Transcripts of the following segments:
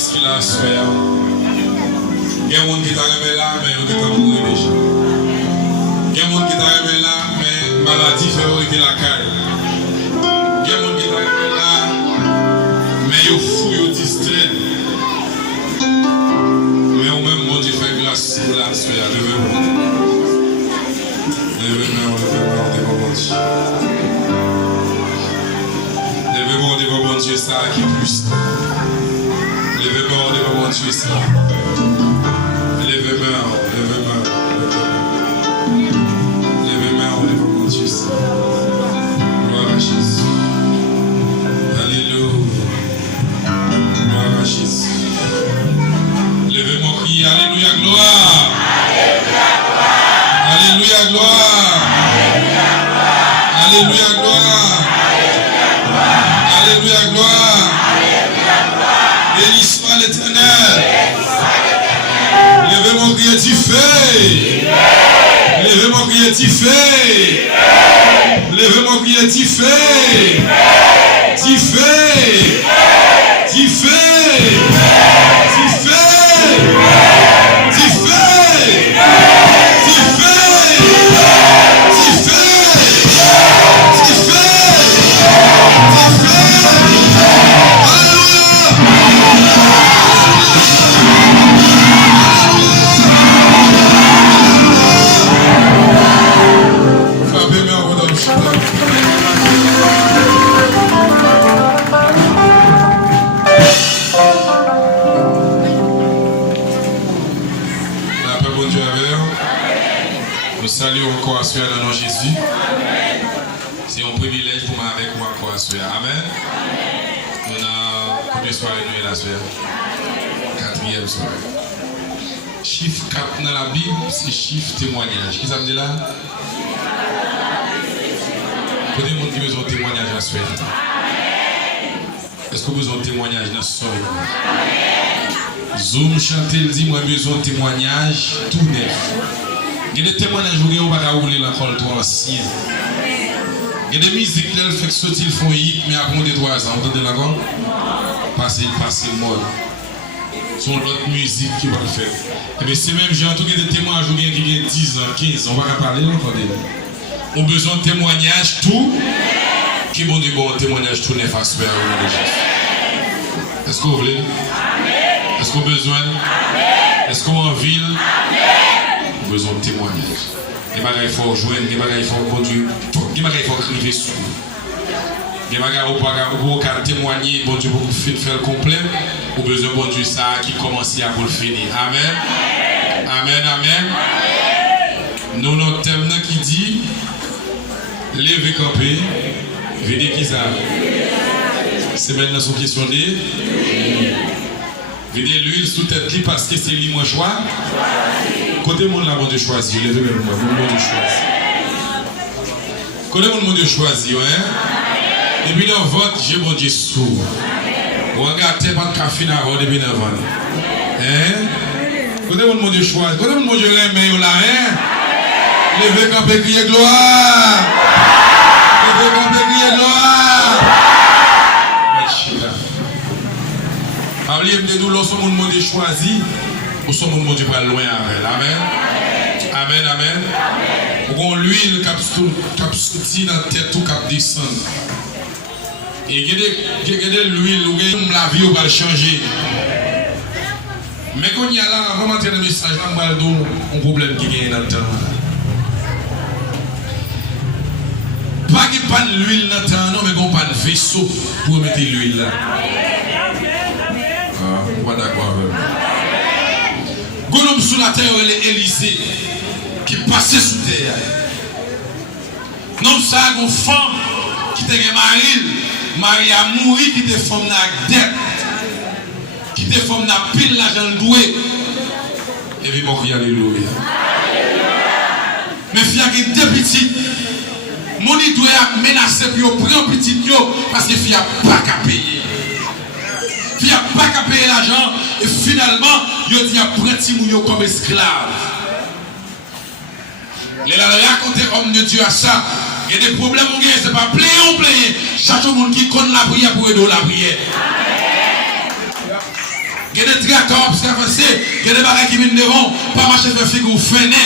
grâce qu'il a à faire. Il y a des gens qui t'a remis là, mais ils ont mourir déjà. Il y a des gens qui t'a remis là, mais maladie fait arrêter la caille. Il y a des gens qui t'a remis là, mais ils fouillent, ils distraient. Mais au même moment, Dieu fait grâce pour la soeur. Levez-moi. Levez-moi, devant mon Dieu. Levez-moi devant mon Dieu, ça qui est puissant. Levez-moi devant mon Dieu, ça. Levez-moi, levez-moi. Levez-moi devant mon Dieu, ça. Gloire à Jésus. Alléluia. Gloire à Jésus. Levez-moi, crier. Alléluia, gloire. Alléluia, gloire. Alléluia, gloire. Alléluia, gloire. Béni soit l'Éternel. Levez-moi, crier, tu fais. Levez-moi, crier, tu fais. Levez-moi, crier, tu fais. Tu fais. Tu fais. Tu fais. Tu fais. Tu fais. Tu fais. Tu fais. Nous saluons encore à ceux dans le nom de Jésus. C'est un privilège pour moi avec moi encore à ceux. Amen. On a combien de soirées nous là, soeur? 4e soirée. Chiffre 4 dans la Bible, c'est chiffre témoignage. Qui ça me dit là? Pour des gens qui ont besoin de témoignage à soi. Est-ce que vous avez besoin de témoignage dans ce soir? Zoom chanter, il dit, moi besoin de témoignage tout neuf. Il y a des témoignages où on va rouler l'alcool trop ancien. Il y a des musiques qui fait que sortir le font hit, mais après on des 3 ans. Vous entendez l'accord? Passer le mode. Sont l'autre musique qui va le faire. Et bien c'est même, j'ai entendu des témoignages où il y a 10 ans, 15 ans, on va parler, entendez. On a besoin de témoignage tout. Qui bon du bon témoignage tout neuf à se faire au nom de Jésus. Est-ce que vous voulez? Est-ce qu'on a besoin? Est-ce qu'on a envie? Besoin de témoignage. Les bagages il faut joindre, les bagages il faut conduire, les bagages il faut crier sur. Les bagages il faut témoigner, bon Dieu, pour faire le complet, ou besoin bon Dieu ça qui commence à pour le finir. Amen. Amen, amen. Nous notre thème qui dit lever camper, venez qui ça. C'est maintenant son question de venez l'huile sous tête li parce que c'est lui moi choix. Côté mon là, mon Dieu choisi, levez le moi, mon Dieu choisi. Côté mon Dieu choisi, hein? Depuis le vote, j'ai mon Dieu sourd. Regardez pas de café avant depuis le vote. Hein? Côté mon Dieu choisi, côté mon Dieu remet là, hein? Levez quand peut crier gloire. Levez quand peut crier gloire. Parlez de nous, lorsque mon Dieu choisi. Nous sommes mon Dieu pas loin avec. Amen. Amen, amen. Pour l'huile qui sorti dans la tête ou qui descend. Et il y a de l'huile où la vie va changer. Mais quand il y a là, avant d'entrer dans le message, là, on va dire un problème qui vient dans le temps. Pas qu'il n'y ait pas de l'huile dans le temps, non, mais qu'on pas de vaisseau pour mettre l'huile là. Ah, on va d'accord avec moi. Un homme sous la terre, il est Élysée, qui passait sous terre. Non, ça a une femme qui était mariée. Marie a mouru, qui était femme dans la dette. Qui était femme dans la pile, l'argent doué. Et puis, bon, alléluia. Mais il y a deux petites. Mon doit menacer pour prendre petit parce que il n'y a pas qu'à payer. Il n'y a pas qu'à payer l'argent et finalement, il dit à prendre Timouyo comme esclave. Les raconter homme de Dieu à ça. Il y a des problèmes, ce n'est pas plaisir. Chaque monde qui compte la prière pour aider la prière. Il y a des tracteurs parce qu'avancé, il y a des bagages qui viennent devant, pas marcher faire figure fainé,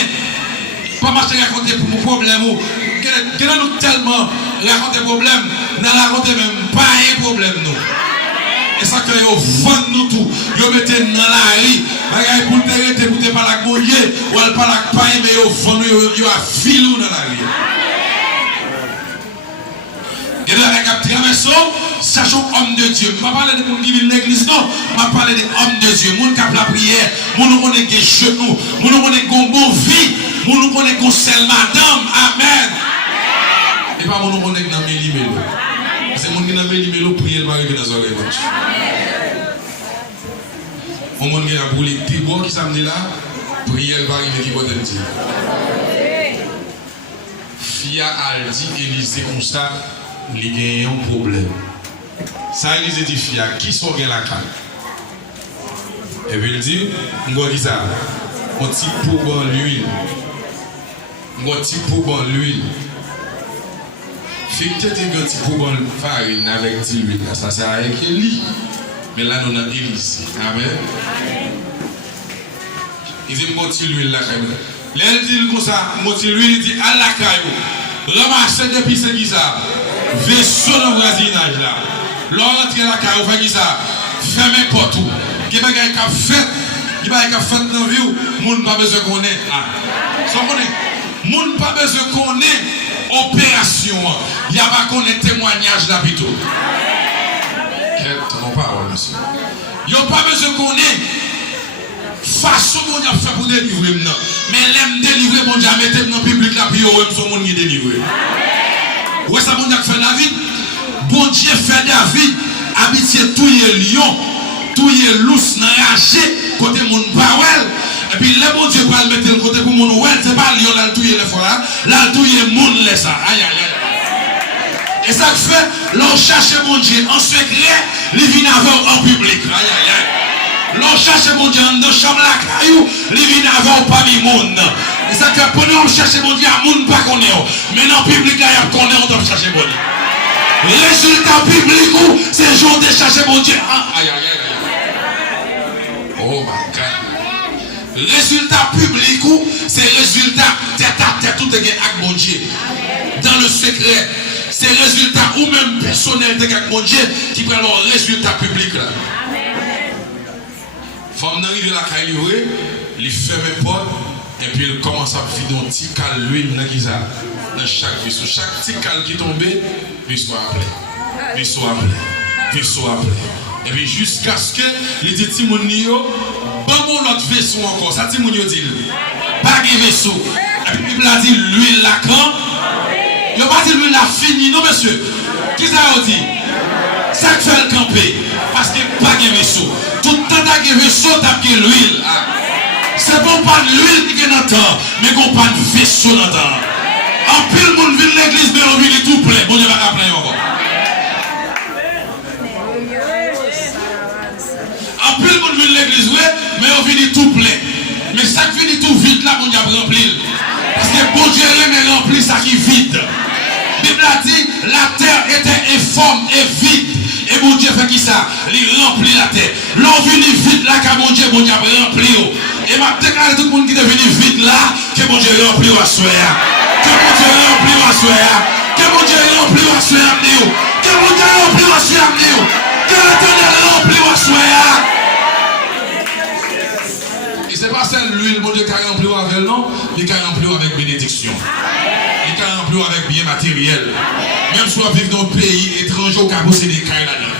pas marcher raconter pour mon problème. Il y a nous tellement raconter problème, dans la raconter même pas un problème nous. Et ça que vous vendez nous tout, vous mettez dans la rue, bagaille pour te pour te pas la goyer, ou elle pas la paille, mais vous vendez, vous a filou dans la rue. Et là, avec un petit rameau, sachant homme de Dieu. Je ne parle pas de monde qui vit dans l'église, non. Je parle d'homme de Dieu. Monde qui a la prière, monde qui a des genoux, monde qui a une bonne vie, monde qui a une seule madame. Amen. Et pas monde qui a dans méli-mélo. C'est monde qui a dans méli-mélo, prier le mari dans les oreilles. On monde qui a brûlé des bois qui s'amène là, prier le mari qui va te dire. Fia a dit Élisée comme ça. Il y a un problème. Ça, Élisée dit, fia, qui sont la canne? Et puis il dit, on dit ça, on petit pour bon l'huile. On petit pour bon l'huile. Fait que tu as un petit pour bon farine avec de l'huile. Ça, c'est avec Élie. Mais là, nous avons Élisée. Amen. Il dit, mon petit l'huile là, quand même. Là, il dit comme ça, mon petit l'huile, il dit, à la caillou. Ramassez depuis ce qui ça. Vaisseau dans le voisinage là. L'on entre la caille, on fait ça. Fermez pas tout. Il y a des gens qui ont fait. Il y a des gens qui ont fait dans la vie. Moun pas besoin qu'on ait. Moun pas besoin qu'on ait opération. Il y a pas qu'on ait témoignage là plutôt. Quelle parole, monsieur. Il n'y a pas besoin qu'on ait façon qu'on a fait pour délivrer maintenant. Mais l'aime délivrer, mon Dieu, mettez dans le public là, puis il y a son monde qui délivre. Ouais, ça mon Dieu fait David. Bon Dieu fait David habiter tout les lions, tout les loups n'arraché côté mon Powell. Et puis le bon Dieu va le mettre le côté pour mon well, c'est pas lion là tout les fois là tout les monde laisse ça. Aïe aïe aïe. Et ça fait l'on cherche mon Dieu en secret, il vient avant en public. Aïe aïe aïe. L'on cherche mon Dieu dans chambre la caillou, il vient avant parmi monde. Et ça fait pendant on cherche mon Dieu à monde pas connaît. Mais dans le public là, il y a connaît on doit chercher mon Dieu. Résultat public c'est jour de chercher mon Dieu. Aïe aïe aïe. Oh my God. Résultat public c'est résultat tête à tête tout est avec mon Dieu. Dans le secret, c'est résultat ou même personnel avec mon Dieu qui prend le résultat public là. Femme n'arrive la caille livrée, il ferme les portes et puis il commence à vider un petit cal l'huile dans chaque vaisseau. Chaque petit cal qui tombe, vaisseau appelé. Vaisseau appelé. Vaisseau appelé. Et puis jusqu'à ce que il dit Timonio, bon l'autre vaisseau encore. Ça Timonio dit, pas de vaisseau. Et puis il a dit l'huile la camp. Il n'a pas dit l'huile la fini, non monsieur. Qui ça a dit? Ça fait le camper. Parce qu'il n'y a pas de vaisseau. Tout le temps qu'il y a vaisseau, il y a l'huile. C'est bon pas de l'huile qui est dans le temps, mais qu'on pas de vaisseau dans le temps. En pile, le monde vient de l'église, mais on vient tout plein. Bon Dieu va plein encore. En pile, le monde vient de l'église, oui, mais on vient tout plein. Mais ça qui vient tout vite, là, mon Dieu va remplir. Parce que bon Dieu aime remplir ça qui vide. La Bible a dit, la terre était informe et vide. Et mon Dieu fait qui ça? Il remplit la terre. L'on vient vite là, car mon Dieu va remplir. Et ma déclaré tout le monde qui est venu vite là, que mon Dieu remplit à soi. Que mon Dieu remplit à soi. Que mon Dieu remplit à soi. Que mon Dieu remplit à soi. Que l'Éternel remplit à soi. Et c'est pas celle l'huile, mon Dieu, qui a rempli avec non, il a rempli avec bénédiction. Il a rempli avec bien matériel. Même si on vit dans un pays étranger, on a posé des cailles là-dedans.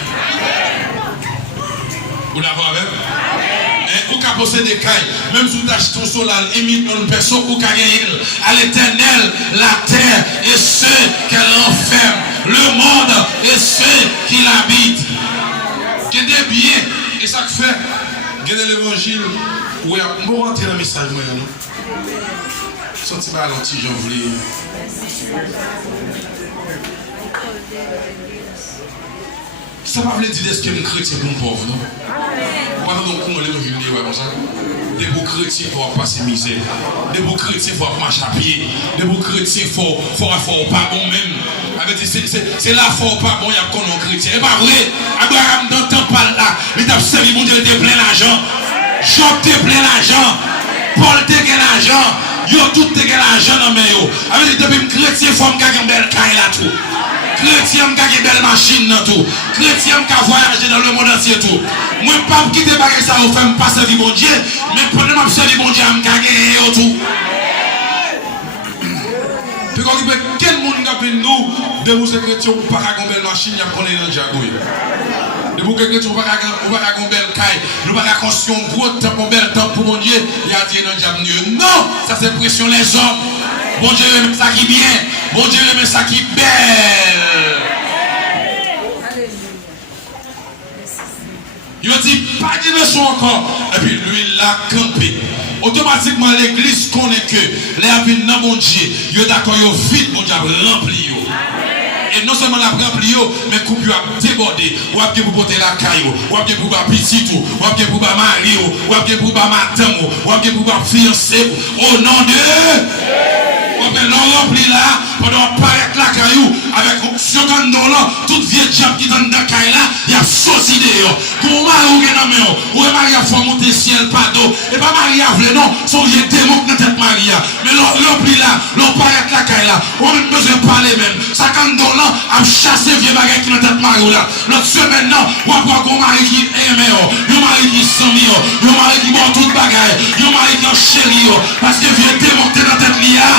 Vous l'avez avec? Ou qu'a posé des cailles, même si vous achetez ton sol, imite une personne ou qu'a gagné à l'éternel, la terre et ceux qu'elle enferme, le monde et ceux qui l'habitent. Gardez bien, et ça fait, gardez l'évangile, où on va rentrer dans le message, moi, non? Sorti par l'anti, j'en voulais. Ça ne veut pas dire que les chrétiens sont pauvres, non? Pendant qu'on est comme ça, des beaux chrétiens pour passer misère, des beaux chrétiens pour marcher à pied, des beaux chrétiens pour pas bon même. C'est la fois pas bon, il y a qu'on chrétien. C'est pas vrai. Abraham dans le temps là, il a servi, mon Dieu, il était plein d'argent. Job était plein d'argent. Paul était plein d'argent. Yo tout était plein d'argent dans mes yo. Avec depuis chrétien, il faut me gagner une belle caille là tout. Chrétien, me gagner une belle machine dans tout. Chrétien, me voyager dans le monde entier tout. Moi, pas quitter baguette ça, vous faites pas servir mon Dieu. Mais pendant que je servir mon Dieu, je me gagner tout. Puis quand il y a quel monde qui a nous, de vous chrétiens, vous ne pouvez pas faire une machine, il y a qu'on est dans le jargon. De vous chrétiens, vous ne pouvez pas faire une belle caille, vous ne pouvez pas construire un gros temps, un bel temps pour mon Dieu, il y a dit dans le diable. Non, ça c'est pression les hommes. Bon Dieu aime ça qui est bien, bon Dieu aime ça qui est belle. Il a dit, pas de leçon encore. Et puis lui, il a campé. Automatiquement, l'église connaît que les avis dans mon Dieu, il est d'accord, il est vite, mon Dieu, rempli. Et non seulement la rempli, mais coupe a débordé. Ou a pour porter la caille, ou a pour ma petite, ou a pour ma mari, ou a pour ma madame, ou a pour ma fiancée. Au nom de non rempli là, pendant paraître la caillou, avec 50 $, toute vieille diable qui donne dans la caille là, il y a sauci dehors. Comment on est dans le ou est Maria faut monter ciel pas d'eau, et pas Maria vle non, son vieux démon dans tête Maria. Mais l'on rempli là, l'on paraître la caille là, on a besoin de parler même. 50 $ à chasser vieux bagage qui dans tête Maria là. Notre semaine non, on va voir un mari qui aime, un mari qui s'en un mari qui boit toute bagaille, un mari qui en chéri, parce que vieux démon dans tête là.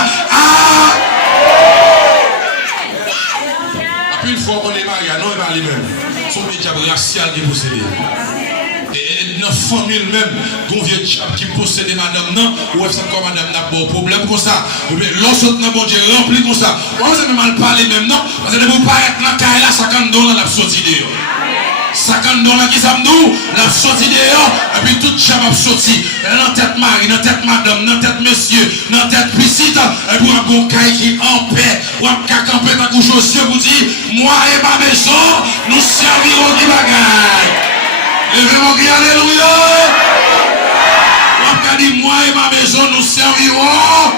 Puis une fois qu'on est marié, non, il va aller même. Son métier racial qui possède. Et dans la famille même, qu'on vient qui possède madame, non, ou est-ce que madame n'a pas de problème comme ça. Lorsque nous bon Dieu rempli comme ça, on va mal parler même, non, parce que vous pas être dans la caille là, 50 $ la sortie dehors. 50 $ qui s'amdou, la sortie dehors, et puis tout cham a sorti. Dans tête mari, dans tête madame, dans tête monsieur, dans tête piscine, et puis un bon caille qui en paix, ou un caca en paix, dans couche au ciel, vous dit, moi et ma maison, nous servirons du bagaille. Levez-moi qui alléluia. Ou dit, moi et ma maison, nous servirons.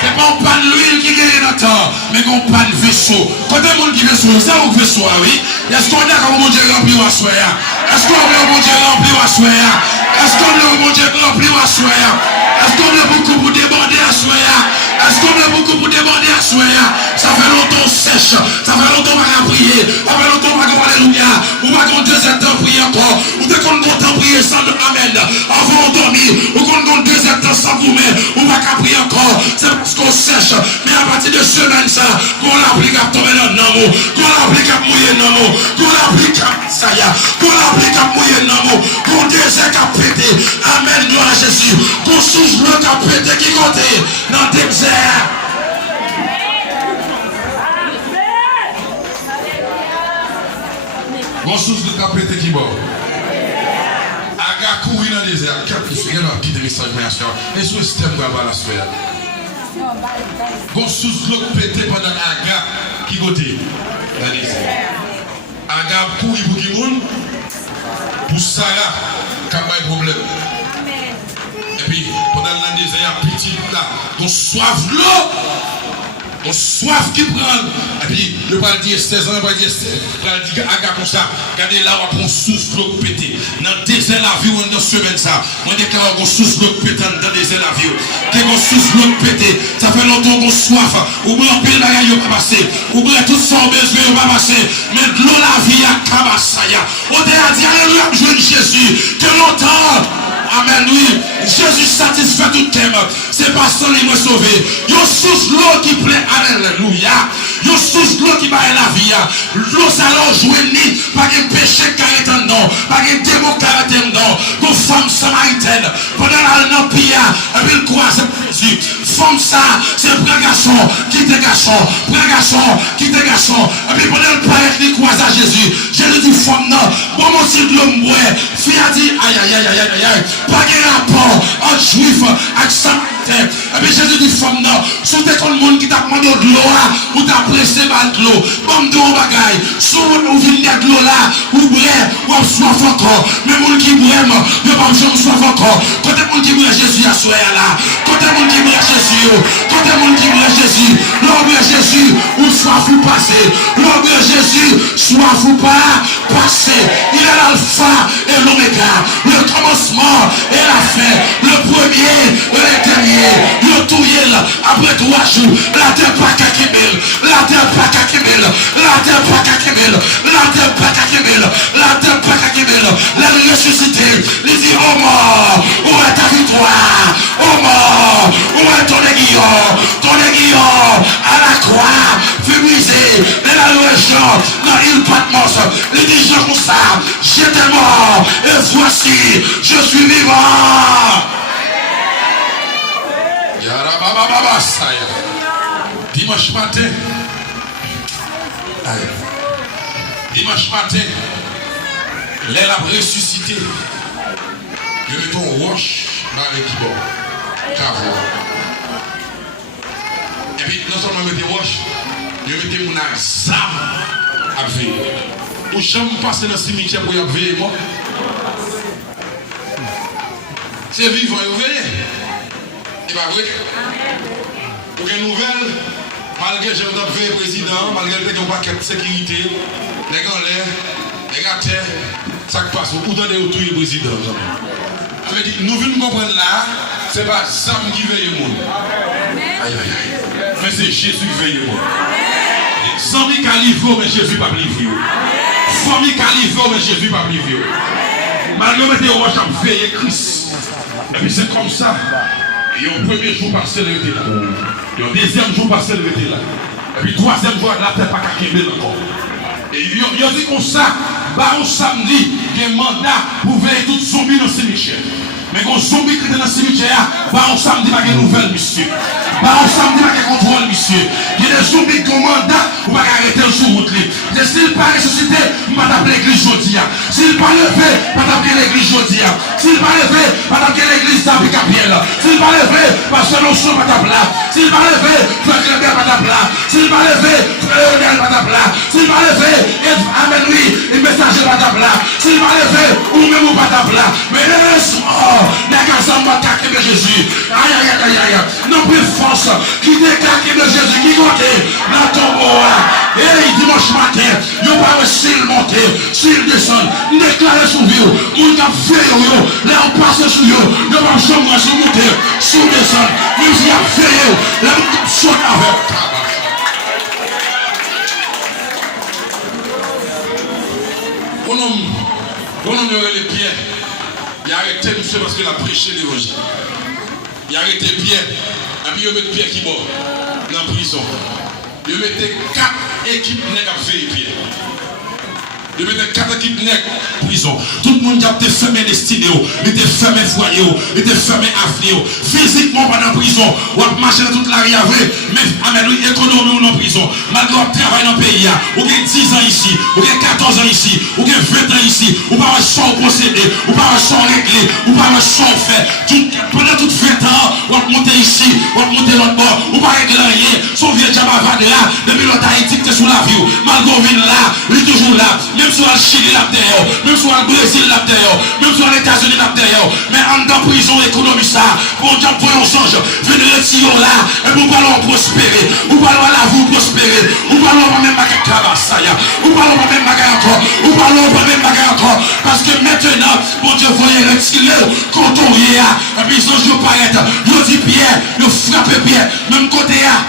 C'est pas un pan d'huile qui gagne dans le temps, mais un pan de vaisseau. Quand il y a un monde qui vaisseau, c'est un vaisseau, oui. Est-ce qu'on a comme mon Dieu rempli ou assoya? Est-ce qu'on a mon Dieu rempli ou assoya? Est-ce qu'on a mon Dieu rempli ou assoya? Est-ce qu'on a beaucoup pour déborder assoya? Est-ce qu'on a beaucoup pour déborder assoya? Ça fait longtemps sèche, ça fait longtemps qu'on va prier, ça fait longtemps qu'on va alléluia. Ou va qu'on 2 heures de prier encore, ou dès qu'on va prier sans amen, avant de dormir, ou qu'on va 2 heures de sans vous mettre, ou va prier encore. C'est parce qu'on sèche, mais à partir de semaine ça, qu'on l'applique à tomber dans l'amour, qu'on l'applique à mouiller dans l'amour, qu'on l'applique à ça, qu'on l'applique à mouiller dans l'amour, qu'on désire à péter. Amen, gloire à Jésus. Qu'on souche le à péter qui côté dans le désert. Qu'on souche le à péter qui bord. Aga courir dans le désert. Il y a un petit message, bien sûr. Et ce système va pas la soirée. Qu'on souche le péter pendant Aga qui côté dans le désert. Aga courir pour qui monde? Pour Sarah, qui a pas de problème. Et puis, pendant le désert, petit là, on soif l'eau, on soif qui prend. Et puis, le pas dire 16 ans, le pas dire 16 ans, aga comme ça, regardez là, on prend souffle l'eau pété. Dans le désert, la vie, on est dans semaine ça. On déclare qu'on souffle l'eau pété dans le désert, la vie. Dès qu'on souffle l'eau pété, ça fait longtemps qu'on soif. Ou bien, on peut le bagage, il va pas passer. Ou bien, tout son besoin, il va pas passer. Mais de l'eau, la vie, à Kabasaya. On a dit, alléluia, je Jésus, que longtemps. Amen, oui. Jésus satisfait tout thème. C'est pas son lui me sauver. Yo sous l'eau qui plaît. Alléluia. Yo sous l'eau qui baille la vie. L'eau ça l'eau joué ni. Pas de péché qui est en dedans. Pas de démon qui est en dedans. Une femme samaritaine. Pendant la pia. Et puis le croise Jésus. Femme ça, c'est un garçon qui te garçon. Prends garçon qui te garçon. Et puis pendant le père qui croise à Jésus. Jésus dit femme non. Bon mon de l'homme ouais. Fille a dit aïe aïe aïe aïe aïe. Pas de rapport entre juif et samaritain. terre. Et puis Jésus dit, femme, non, sous tes le monde qui t'a demandé de l'eau, ou t'a pressé mal de l'eau. Bon, de bagaille, sous ou venir de l'eau là, ou bref, ou soif encore. Mais mon qui bref, ne pas me soif encore. Quand mon qui bref, Jésus a soif là. Quand mon qui bref, Jésus, quand mon qui bref, Jésus, l'homme Jésus, ou soif ou passé. L'homme Jésus, soif ou pas, passé. Il est l'alpha et l'oméga, le commencement et la fin, le premier et le dernier. Le tout après 3 jours, la terre pas kakimel, la terre pas kakimel, la terre pas kakimel, la terre pas kakimel, la terre pas kakimel. La ressuscité, il dit oh mort, où est ta victoire? Oh mort, où est ton aiguillon à la croix, fut brisé, mais la région, dans il pas de mort. Il dit je vous ça, j'étais mort, et voici, je suis vivant. Dimanche matin, l'air a ressuscité. Je mets ton wash dans l'équipe. Et puis, non seulement je mets wash, je mets mon examen à veiller. Ou jamais passer dans le cimetière pour y veiller moi. C'est vivant, vous veillez. Et bien oui. Pour une nouvelle, malgré que j'ai un président, malgré que j'ai un paquet de sécurité, les gars en l'air, les gars à terre, ça passe. Ou dans les autres, le président. Ça veut dire, nous venons comprendre là, ce n'est pas Sam qui veille le monde. Aïe, aïe, aïe. Mais c'est Jésus qui veille le monde. Sans mi califo, mais Jésus pas livré. Famille califo, mais Jésus pas livré. Malgré que vous avez veillé Christ. Et puis c'est comme ça. Et au premier jour, parce qu'elle était là. Et au deuxième jour, parce qu'elle était là. Et puis troisième jour, la terre pas qu'à Kébel encore. Et il a dit comme ça, bah au samedi, il y a un mandat pour veiller tout zombie dans le cimetière. Mais quand zombie qui est dans le cimetière, bah au samedi, il y a une nouvelle monsieur. Bah au samedi, il y a un contrôle monsieur. Il y a des zombies qui ont un mandat pour ne pas arrêter le sous-route. S'il pas ressuscité, je vais t'appeler l'église jeudi. S'il pas levé, je vais t'appeler l'église jeudi. S'il pas levé, je vais t'appeler l'église d'Apicapiel. S'il pas levé, parce que l'onction va t'appeler. S'il pas levé, frère Clébert va t'appeler. S'il pas levé, frère Léonel va t'appeler. S'il pas levé, amen oui, le messager va t'appeler. S'il pas levé, ou même ou pas t'appeler. Mais laisse-moi, n'a qu'à s'en battre de Jésus. Aïe, aïe, aïe, aïe. Non plus force qui déclare de Jésus qui compte dans ton bois. Et dimanche matin, il n'y a pas s'il monte, s'il descend, déclare sur vous, on a fait, là on passe sur vous, il n'y a pas jamais sur monter, sur descendre, même s'il y a fait, là on saute avec. On a les pierres, il a arrêté monsieur parce qu'il a prêché l'évangile. Il a arrêté Pierre, et puis il met Pierre qui mort dans la prison. Il mettait 4 équipes nègres à faire Pierre. Il mettait 4 équipes nègres en prison. Tout le monde a été fermé destiné, il était fermé foyer, il était fermé avenir. Physiquement pendant la prison, on a marché dans toute la rue avec, mais économie en prison. Malgré qu'on travaille dans le pays, on a 10 ans ici, on a 14 ans ici, on a 20 ans ici, on va sans procédé, on va sans réglé, on va sans fait. Pendant tout 20 ans, on va monter ici, on va monter l'autre bord, on va régler rien. Son vieux diable va là, depuis l'autre Haïti qui est sous la vie. Malgré qu'on vient là, il est toujours là. Même si on a le Chili là derrière, même si on a le Brésil là derrière, même si on a les États-Unis là derrière, mais en dans prison économie ça, pour dire pour un songe, venez retirer là, et pour parler prospérer, ou parler à la vie prospérer, ou parler pas même bagarre travail, ou parler pas même bagarre encore, ou parler pas même bagarre encore, parce que maintenant, bon Dieu voyez retirer, quand on y est, et puis son jour paraît, il dit Pierre, il frappe Pierre, même côté là.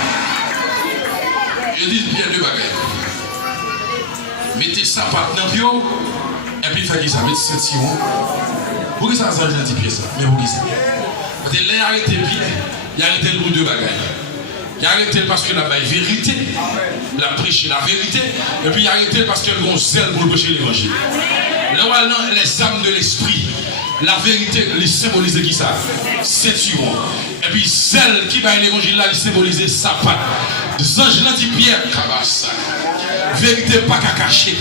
Je dis Pierre de bagarre. Mettez ça par dans le et puis faites ça, mettez ce tiron. Pour que ça s'en dit pied ça, mais pour qui ça? Parce que là, arrêtez pied, il a arrêté le bout de bagaille. Il a arrêté parce que la vérité, la prêcher la vérité, et puis il a arrêté parce qu'il y a un zèle pour prêcher l'évangile. Là, on les âmes de l'esprit, la vérité, les symboliser qui ça? C'est tiron. Et puis celle qui va l'évangile là, il symboliser sa patte. Des anges là dit Pierre, Kabassa. Vérité pas qu'à cacher.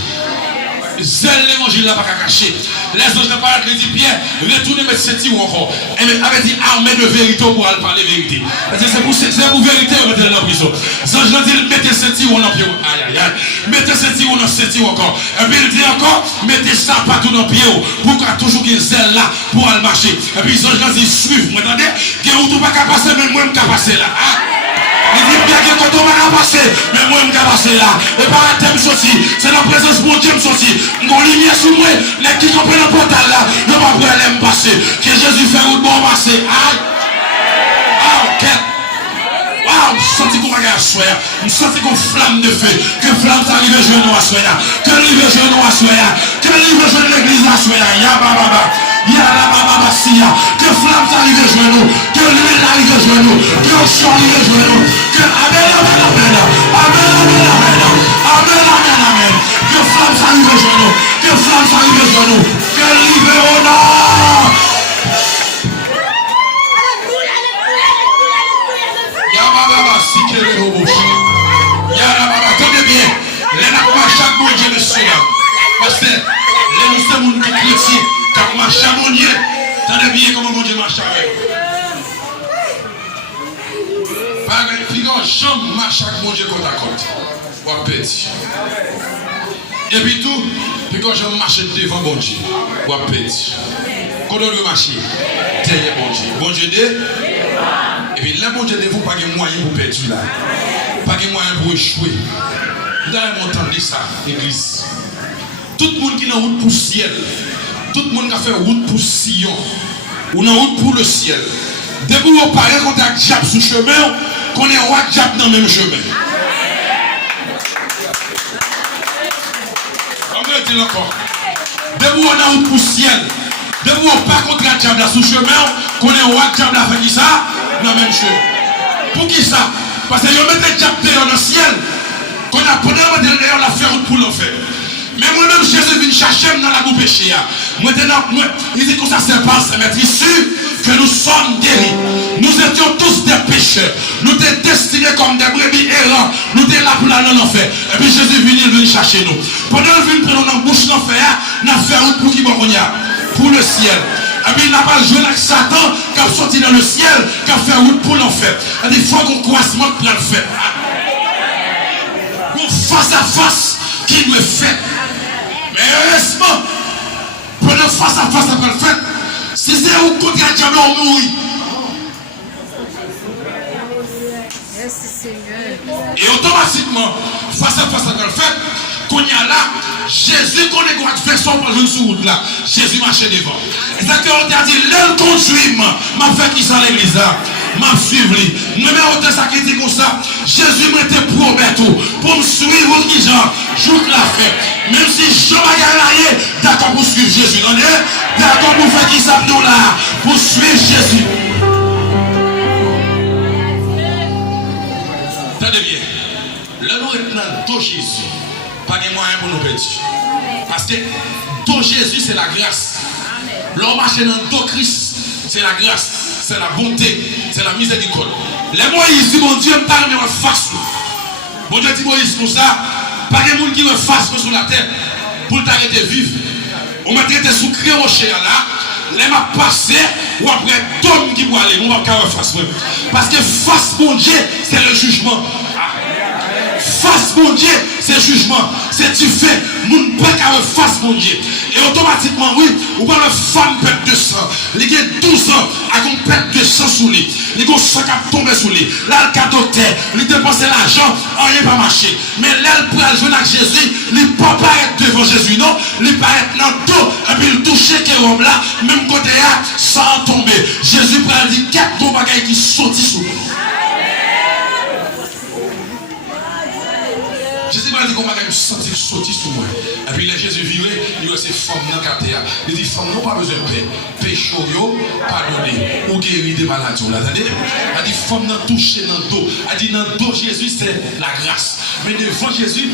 Zèle l'évangile n'a pas qu'à cacher. Les anges n'ont pas dit Pierre, retournez mettre ce tir encore. Et avait dit armée de vérité pour aller parler vérité. C'est pour vérité on mettez dans la prison. Les anges ont dit mettez ce tir en pied. Aïe aïe aïe. Mettez ce tir dans ce tir encore. Et puis il dit encore, mettez ça partout dans le pied. Pour qu'il y ait toujours une zèle là pour aller marcher. Et puis les anges ont dit suivez. Vous entendez? Que vous ne pouvez pas passer, mais moi je peux passer là. Il dit bien que quand on va passer, mais moi je vais passer là. Et par un thème sorti, c'est la présence de mon Dieu sorti. Mon lumière sur moi, les qui comprennent le portal là, ne va pas aller me passer. Que Jésus fait route bon passer. Aïe. Ah, ok. Waouh, je sens qu'on va asseoir. Je sens qu'on flamme de feu. Que flamme s'arrive à jouer nous asseoir. Que livre jouer nous asseoir. Que livre jouer l'église asseoir. Ya baba. Ya la baba sia. Que flamme s'arrive à jouer nous. Que l'huile arrive à jouer nous. Que l'onction arrive à jouer nous. Que amen, amen, amen. Amen, amen, amen. Amen, amen, amen. Que flamme s'arrive à jouer nous. Que flamme s'arrive à jouer nous. Que livre au nom. Attendez bien, les n'a pas chaque bon Dieu de cela. Parce que les nous sommes chrétiens, quand on marche à mon Dieu, attendez bien comment mon Dieu marche avec vous. Par exemple, chambre marche avec mon Dieu côte à côte. Ou petit. Et puis tout, puis quand je marche devant mon Dieu, ou petit. Quand on veut marcher, derrière mon Dieu. Bon Dieu dit. Et puis là, mon Dieu, vous n'avez pas de moyen pour perdre là. Pas de moyen pour échouer. Vous avez entendu ça, l'église. Tout le monde qui est en route pour le ciel, tout le monde qui a fait route pour Sion, ou en route pour le ciel, depuis vous parlez qu'on a diable sur le chemin, qu'on est roi diable dans le même chemin. On va dire encore. Depuis vous en route pour le ciel, depuis vous pas contre la diable sur le chemin, qu'on est roi diable avec ça, dans le même chemin. Pour qui ça? Parce que vous mettez le diable dans le ciel, qu'on a pendant la faire route pour l'enfer. Mais moi-même, Jésus vient chercher dans la boue péché. Maintenant, il dit que ça c'est pas ça, mais il est sûr que nous sommes guéris. Nous étions tous des pécheurs. Nous étions destinés comme des brebis errants. Nous étions là pour aller dans l'enfer. Et puis Jésus vient chercher nous. Pendant qu'il vient prendre dans la bouche l'enfer, nous avons fait route pour qui pour le ciel. Et puis il n'a pas joué avec Satan qui a sorti dans le ciel, qui a fait route pour l'enfer. Il faut qu'on croissement de plein de fait. Face à face qui nous est fait. Mais heureusement, pendant face à face après le fait, si c'est où contre le diable, on mourit. Et automatiquement, face à face après le fait, qu'on y a là, Jésus qu'on est going to faire son projet sur route là. Jésus marchait devant. Et ça que on a dit, l'aile conduit, m'a fait qui ça l'église là. M'a suivre lui. Moi mais autant ça qui dit comme ça, Jésus m'a été promet tout pour me suivre qui genre, jour la fait. Même si je vais gagner, d'accord pour suivre Jésus. Non, d'accord pour faire qui ça nous là, pour suivre Jésus. Attendez bien. Là nous retenons tout Jésus. Pas de moyen pour nous perdre. Parce que tout Jésus c'est la grâce. L'homme marche dans tout Christ, c'est la grâce. C'est la bonté, c'est la miséricorde. Les Moïse dit, mon Dieu, me parle, mais face. Mon Dieu dit, Moïse, pour ça, pas de monde qui me fasse sur la terre pour t'arrêter vivre. On m'a traité sous cré rocher là, les m'a passé, ou après, d'homme qui va aller, on va pas face. Parce que face, mon Dieu, c'est le jugement. Face, mon Dieu, c'est le jugement. C'est tu fais, mon pas qu'à face, mon Dieu. Et automatiquement, oui, ou pas une femme pète de sang. Il y a 12 ans, à qu'on pète de sang sous lui. Il y a un sang qui a tombé sous lui. Là, le docteur, il dépensait l'argent, rien pas marché. Mais là, il prend le jeune avec Jésus, il ne peut pas être devant Jésus, non. Il peut être dans le dos, et puis il touche que homme là, même côté là, sans tomber. Jésus prend dit, quatre ton bagaille qui sortit sous lui. Jésus m'a dit qu'on va me sentir sortir sur moi. Et puis Jésus vivait, il y a ces femmes dans la terre. Il dit, femmes n'ont pas besoin de paix. Péché, pardonner, ou guérir des maladies. Il dit, femmes n'ont touché dans le dos. Il dit, dans le dos, Jésus, c'est la grâce. Mais devant Jésus,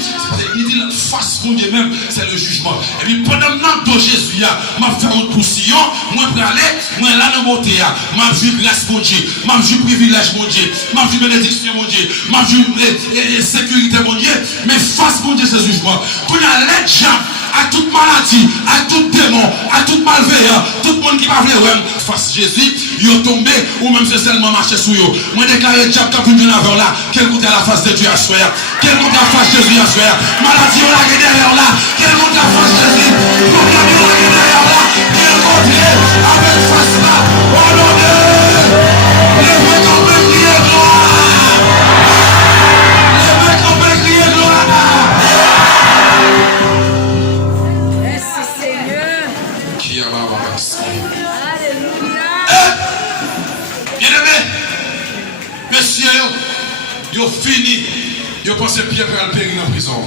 il dit, la face pour Dieu même, c'est le jugement. Et puis pendant le dos, Jésus, m'a fait un poussillon, moi pour aller, moi là dans mon théâtre, m'a vu grâce mon Dieu, m'a vu privilège mon Dieu, m'a vu bénédiction mon Dieu, m'a vu sécurité mon Dieu. Mais face mon Dieu, c'est jugement. Quand il y a les gens à toute maladie, à tout démon, à tout malveillant, tout le monde qui va venir face Jésus, ils ont tombé ou même c'est seulement marché sur eux. Moi déclaré diable qui a pu venir là, quel côté la face de Dieu à soi, quel côté la face de Jésus à soi, maladie on l'a derrière là, quel côté la face de Jésus, problème on l'a derrière là, quel côté avec face là, oh non, levez comme un crier gloire, levez comme un crier gloire. Merci Seigneur. Qui a ma base? Alléluia. Bien-aimé, monsieur, yo fini. Yo pense Pierre va le périr en prison.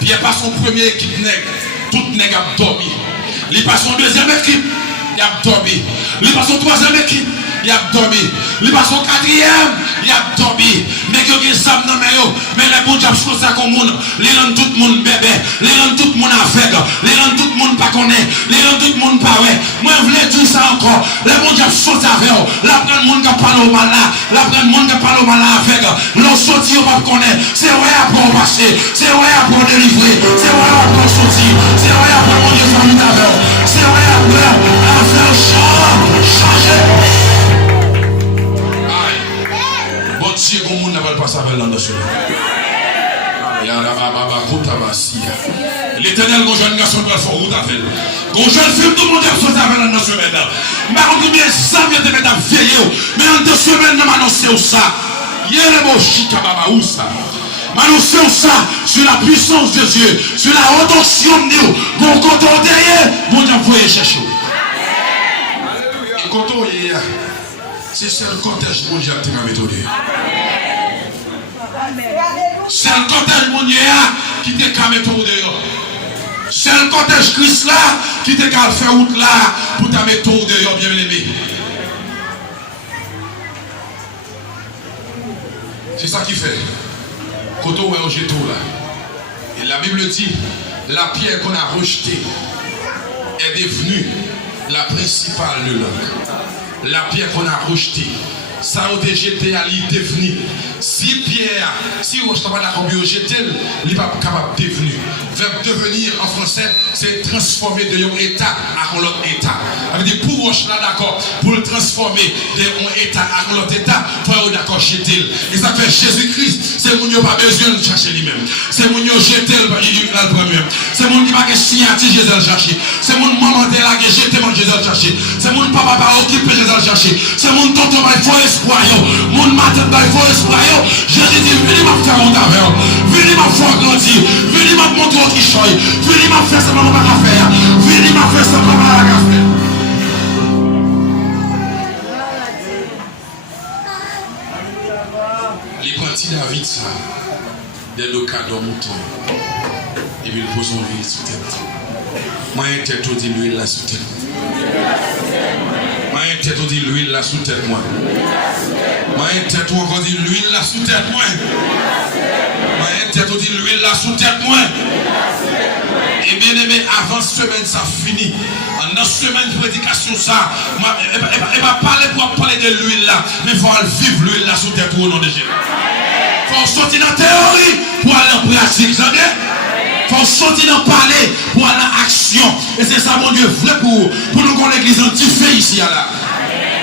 Pierre pas son premier équipe nègre. Tout nègre a dormi. Il pas son deuxième équipe. Il a dormi. Il pas son troisième équipe. Il a dormi. Il pas son quatrième. Il a dormi. Mais que vous savez, non, mais les bons diables sont ça comme monde. Les rend tout le monde bébé. Les rend tout le monde aveugle. Les rend tout le monde pas connaît. Les rend tout le monde pas ouais. Moi, je voulais dire ça encore. Les bons diables sont avec eux. Là, plein de monde qui parle au mal là. Là, plein de monde qui parle au mal là avec eux. L'on sorti, on va connaître. C'est vrai après on passer. C'est vrai après on délivrer. C'est vrai après on sortir. C'est vrai après mon Dieu famille avec eux. C'est vrai après affaire changer. Bon Dieu, comme on n'a pas passé avec l'endroit. L'éternel, mon jeune garçon, doit faire route avec. Mon jeune fille, tout le monde a fait avec l'endroit semaine. Mais on dit bien, ça vient de mettre à veiller. Mais en 2 semaines, on m'a annoncé ça. Hier, le mot chikababa ou ça. M'annoncer ça sur la puissance de Dieu, sur la haute onction de Dieu. Bon, quand on derrière, mon Dieu, vous pouvez chercher. Et quand on y est, c'est le cortège mon Dieu qui m'a méthodé. C'est le cortège mon Dieu qui t'a qu'à mettre au dehors. C'est le cortège Christ là qui t'a qu'à faire route là pour ta mettre au dehors, bien aimé. C'est ça qui fait. Quand on est au jeton là. Et la Bible dit, la pierre qu'on a rejetée est devenue la principale de l'homme. La pierre qu'on a rejetée, ça a été jeté à l'île devenue. Si pierre, si on ne pas d'accord, jeté, il n'est pas capable de devenir. Verbe devenir en français, c'est transformer de un état à un autre état. Ça veut dire pour Roche là d'accord, pour le transformer de un état à un autre état, il faut d'accord jeter. Et ça fait Jésus-Christ, c'est mon Dieu pas besoin de chercher lui-même. C'est mon Dieu jeter le premier. C'est mon Dieu pas que signature Jésus le chercher. C'est mon maman de là que jeter mon Jésus le chercher. C'est mon papa pas occupé Jésus le chercher. C'est mon tonton il faut espoir. Mon matin il faut espoir. Jésus dit venez m'a faire mon affaire. Venez m'a faire grandir. Venez m'a montrer qui choye. Venez m'a faire ça maman pas faire. Venez m'a faire ça maman pas faire. Les parties David ça des locaux mouton. Et puis il pose son huile sous tête. Moi un tête au dit l'huile là sous tête. Moi un tête au dit l'huile là sous tête moi. Moi un tête au encore dit l'huile là sous tête moi. Moi un tête au dit l'huile là sous tête moi. Et bien aimé, avant semaine ça finit. En semaine de prédication ça, elle va parler pour parler de l'huile là, mais il faut vivre l'huile là sous tête au nom de Jésus. Il faut sortir dans la théorie pour aller en pratique, vous savez? Il faut sortir dans parler pour aller en action. Et c'est ça mon Dieu vrai pour nous qu'on l'église en fait ici là.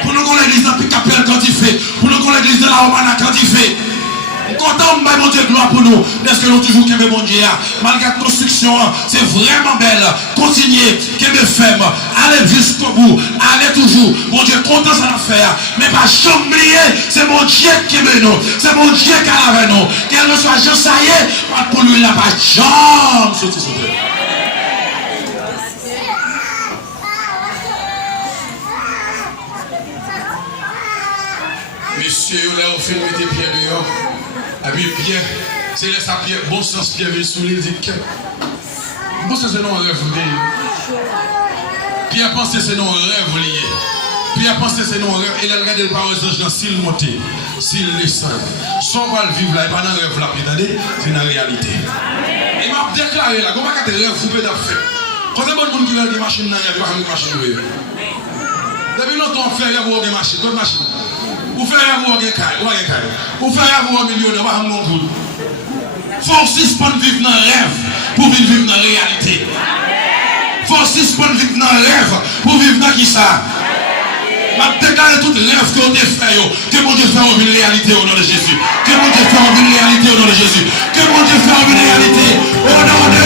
Pour nous qu'on l'église dans Picapel quand il fait, pour nous qu'on l'église dans la Romana quand il fait. Content, mon Dieu, gloire pour nous. Est-ce que nous toujours qu'aimer mon Dieu? Malgré la construction, c'est vraiment belle. Continuez, qu'aimer ferme. Allez jusqu'au bout. Allez toujours. Mon Dieu, content ça va faire. Mais pas jamais oublier, c'est mon Dieu qui aime nous. C'est mon Dieu qui a avec nous. Quel que soit Jean, ça y est, pour lui, il n'a pas de jambe. Sortez, sortez. Monsieur, il a offert des pieds dehors. Et puis Pierre, c'est là ça Pierre, bon sens Pierre vient sous l'île, dit que bon sens c'est non rêve lié. Pierre pense que c'est non rêve lié. Pierre pense que c'est non rêve. Et là regarde le parole de dans s'il monte, s'il descend. Son va le vivre là, et pas dans le rêve là, attendez, c'est dans la réalité. Il m'a déclaré là, comment quand tu rêves, vous pouvez faire. Quand il y a des gens qui veulent des machines dans il y a des machines. Depuis longtemps, on fait des machines, d'autres machines. Vous faites avoir un caille, vous faites avoir un millionnaire, il faut suspendre vivre dans le rêve. pour vivre dans la réalité. Il faut suspendre vivre dans le rêve pour vivre dans qui ça. Je déclare tout rêve que vous avez fait, que mon Dieu fait une réalité au nom de Jésus. Que mon Dieu fait une réalité au nom de Jésus. Que mon Dieu fait une réalité au nom de...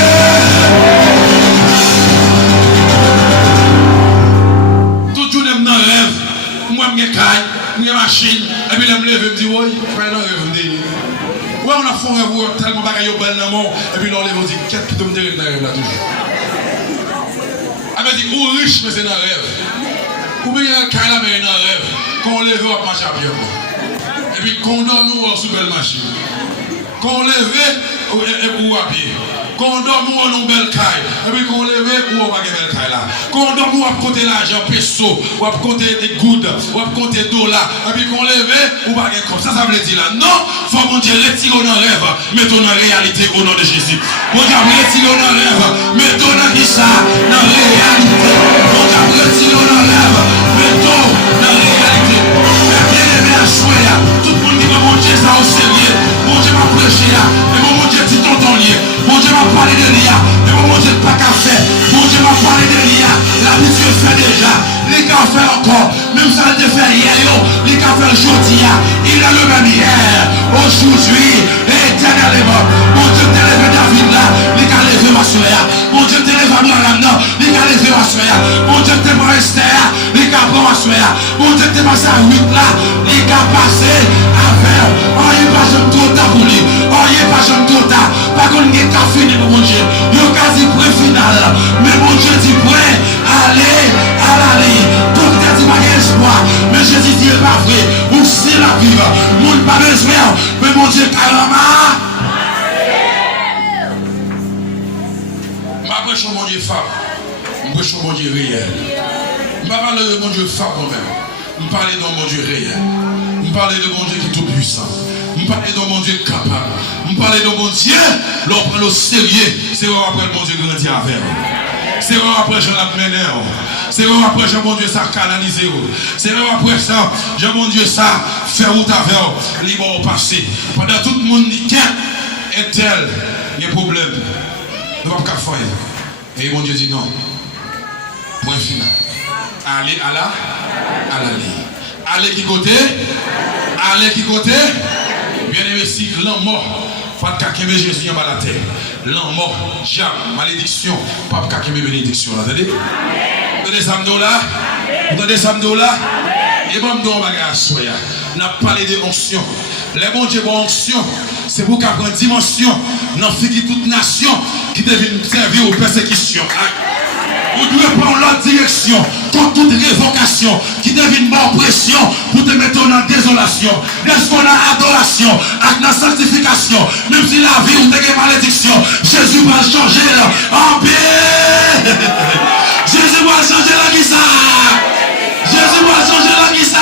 Tout le monde dans le rêve. Moi, je suis caille, je suis machine. Et puis, je me lève et me dis, oui, je vais dans le rêve. Oui, on a fait un rêve tellement bagaille au bel dans et puis, on lève et dit, qu'est-ce que tu me dis dans le rêve là toujours? Elle me dit, ou riche, mais c'est dans le rêve. Ou bien, il y a un mais dans le rêve. Quand on lève, on marche à pied. Et puis, quand on dort, nous, on sous belle machine. Quand on lève, ou à pied. Quand on dort, nous, on a une belle caille. Et puis, quand on lève, ou on va une belle caille là. Quand on dort, nous, on va compter l'argent, peso, on va compter des gouttes, on va compter dollars. Et puis, quand on lève, on va gagner comme ça. Ça veut dire là. Non, il faut que mon Dieu retire dans le rêve, mettons dans la réalité au nom de Jésus. Mon Dieu, retire dans le rêve, mettons dans qui ça, dans la réalité. Mon Dieu, retire dans le rêve, mettons dans la réalité. Mais bien aimé à choisir, tout le monde dit que mon Dieu, ça au sérieux. Mon Dieu m'a prêché là, et mon Dieu dit tonton lié. Mon Dieu m'a parlé de l'IA, et mon Dieu pas qu'à faire. Mon Dieu m'a parlé de l'IA, l'habitude fait déjà. Les gars fait encore, même ça le fait hier, les gars fait aujourd'hui, il a le même hier, aujourd'hui, éternellement. Mon Dieu t'élève David là, les gars levé ma soeur. Mon Dieu t'élève Abraham là, les gars levé ma soeur. Mon Dieu t'élève Esther, les gars prend ma soeur. Mon Dieu t'élève à 8 là, les gars passé à faire. Oh, il n'est pas jamais trop tard pour lui. Oh, il n'est pas jamais trop tard. Pas qu'on ait qu'à finir pour mon Dieu. Il y a quasi prêt final. Mais mon Dieu dit prêt, allez, à l'aller. Donc tu as dit pas espoir. Mais Jésus dit pas vrai. Ou c'est la vie. Mon pas besoin. Mais mon Dieu, carrément. Je prêche mon Dieu femme. Je prêche mon Dieu réel. Je ne parle de mon Dieu femme moi-même. Je parle de mon Dieu réel. Je parle de mon Dieu qui est tout puissant. Je parle de mon Dieu capable. Je parle de mon Dieu, l'on prend au sérieux. C'est vrai après mon Dieu grandit avec. C'est vrai après je l'amène. C'est vrai après je mon Dieu ça canaliser. C'est vrai après ça, je mon Dieu ça faire route avec. Libre au passé. Pendant tout le monde dit qu'un tel, il y a un problème. Nous ne pouvons pas faire. Et mon Dieu dit non. Point final. Allez à l'aller. Allez qui côté? Allez qui côté? Bien aimé, si l'an mort, pas de caquer Jésus en bas la terre. L'an mort, jamais, malédiction, pas de caquer bénédiction. Vous entendez? Vous entendez ça là? Vous entendez ça là? Et bon, nous, on va gagner on a parlé de onction. Les bons dieux ont onction. C'est pour qu'après une dimension, nous faisons toute nation qui devient servir aux persécutions. Vous devez prendre l'autre direction contre toute révocation qui devient mort pression pour te mettre dans la désolation. Est-ce qu'on a adoration avec la sanctification, même si la vie ou des malédiction, Jésus va changer en paix. Jésus va changer la guisa. Jésus va changer la guisa.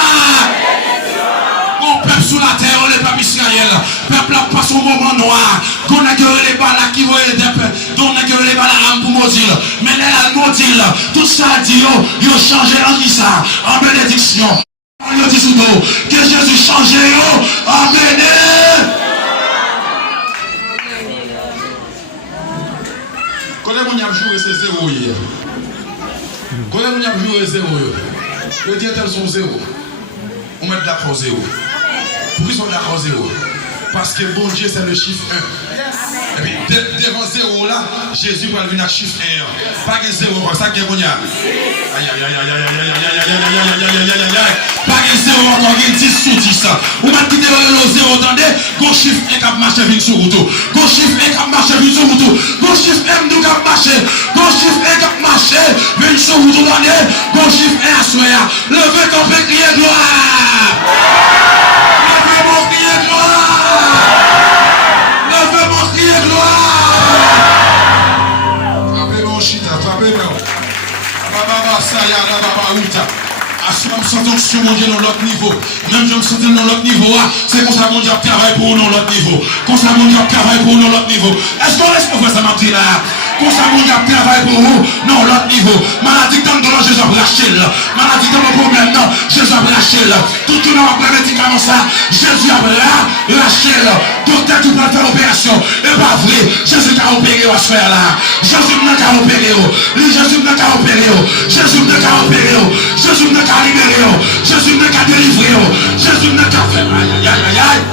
Mon peuple sous la terre, on n'est pas Israël. Peuple n'a pas son moment noir. Qu'on a gueulé les balles qui vont aider. On a gueulé les balles pour maudire. Mais les maudire, tout ça dit, ils ont changé en qui ça? En bénédiction. Ils ont dit sous nous que Jésus change en bénédiction. Comment on a joué ces zéros hier? Comment on a joué zéro? Le diète sont zéro. On met d'accord zéro. Pourquoi ils sont d'accord zéro? Parce que bon Dieu c'est le chiffre 1. Et puis devant zéro là, Jésus va venir à chiffre 1. Pas que zéro, pas ça que bon Dieu. Aïe aïe aïe aïe aïe aïe aïe aïe aïe aïe aïe aïe aïe. Pas que zéro encore 10 sur 10. Ou même quitter le zéro, attendez, go chiffre 1 qui marche vite sur route. Go chiffre 1 qui marche vite sur route. Go chiffre 1 qui marche. Go chiffre 1 qui marche vite sur route, attendez. Go chiffre 1 à soya. Levez qu'on peut crier gloire. Levez mon crier gloire. Levez mon crier gloire. Frappez mon chita, frappez mon. Baba saya, baba uta. Je me sens sur mon Dieu dans l'autre niveau. Même je me sens dans l'autre niveau. C'est comme ça mon Dieu travaille pour nous dans l'autre niveau. Comme ça mon Dieu travaille pour nous dans l'autre niveau. Est-ce qu'on laisse faire ça maintenant là? Comme ça, mon Dieu travaille pour vous. Non, l'autre niveau. Maladie dans le Jésus a braché. Maladie dans le problème, non, Jésus a braché. Tout le monde a plein médicament ça. Jésus a lâché. Docteur, tu peux faire l'opération. Et pas vrai. Jésus a opéré à se faire là. Jésus n'a qu'à opérer. Jésus n'a qu'à opérer. Jésus n'a qu'à opérer. Jésus n'a qu'à libérer. Jésus n'a qu'à délivrer. Jésus n'a qu'à faire. Aïe, aïe, aïe, aïe.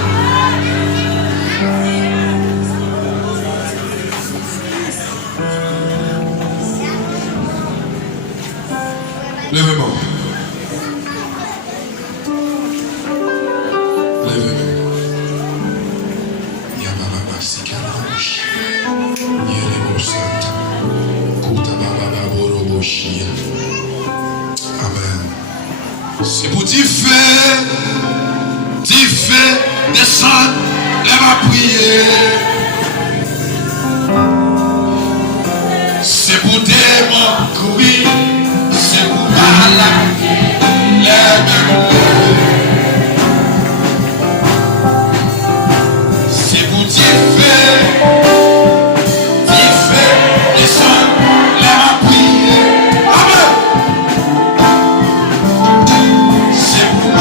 Lèvez-moi. Lèvez-moi. Yamama Sikalash. Yerebosat. Kutababa Boroboshia. Amen. C'est pour t'y faire descendre, elle m'a prié. C'est pour tes courir. C'est pour c'est pour t'y faire descendre, les m'a prié. Amen. C'est pour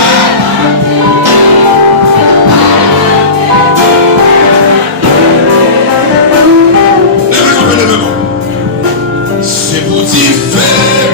levez-moi. C'est pour t'y faire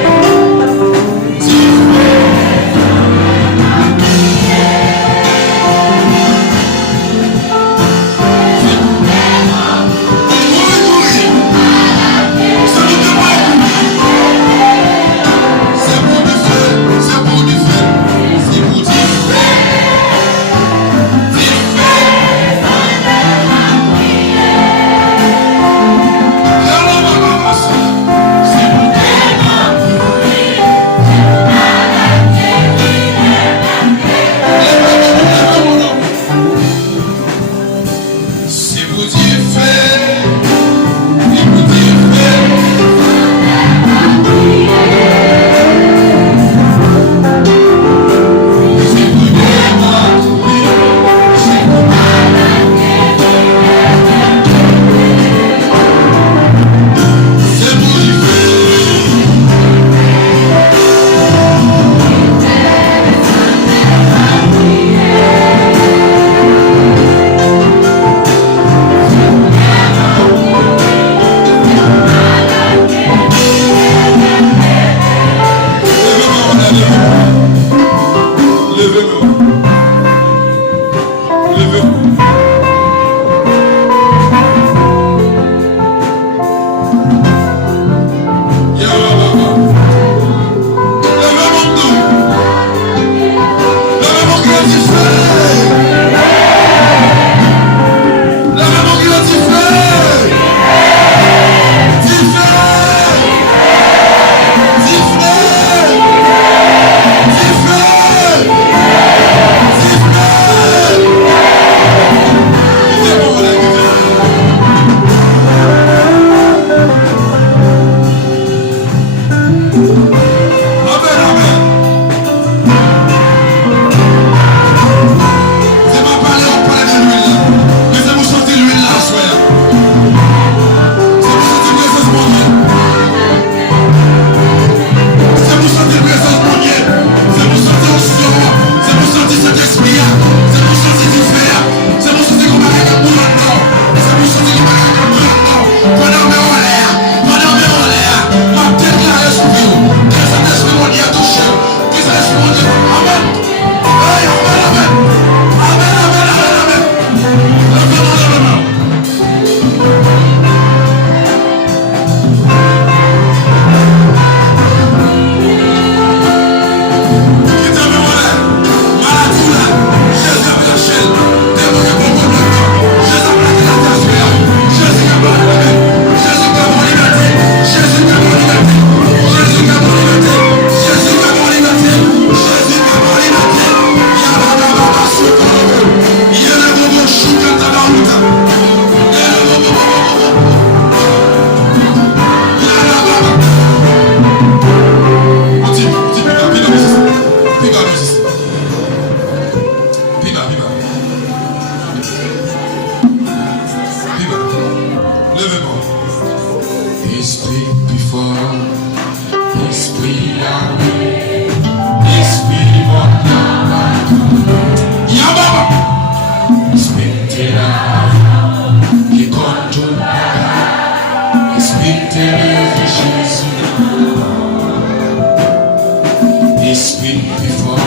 Esprit plus fort,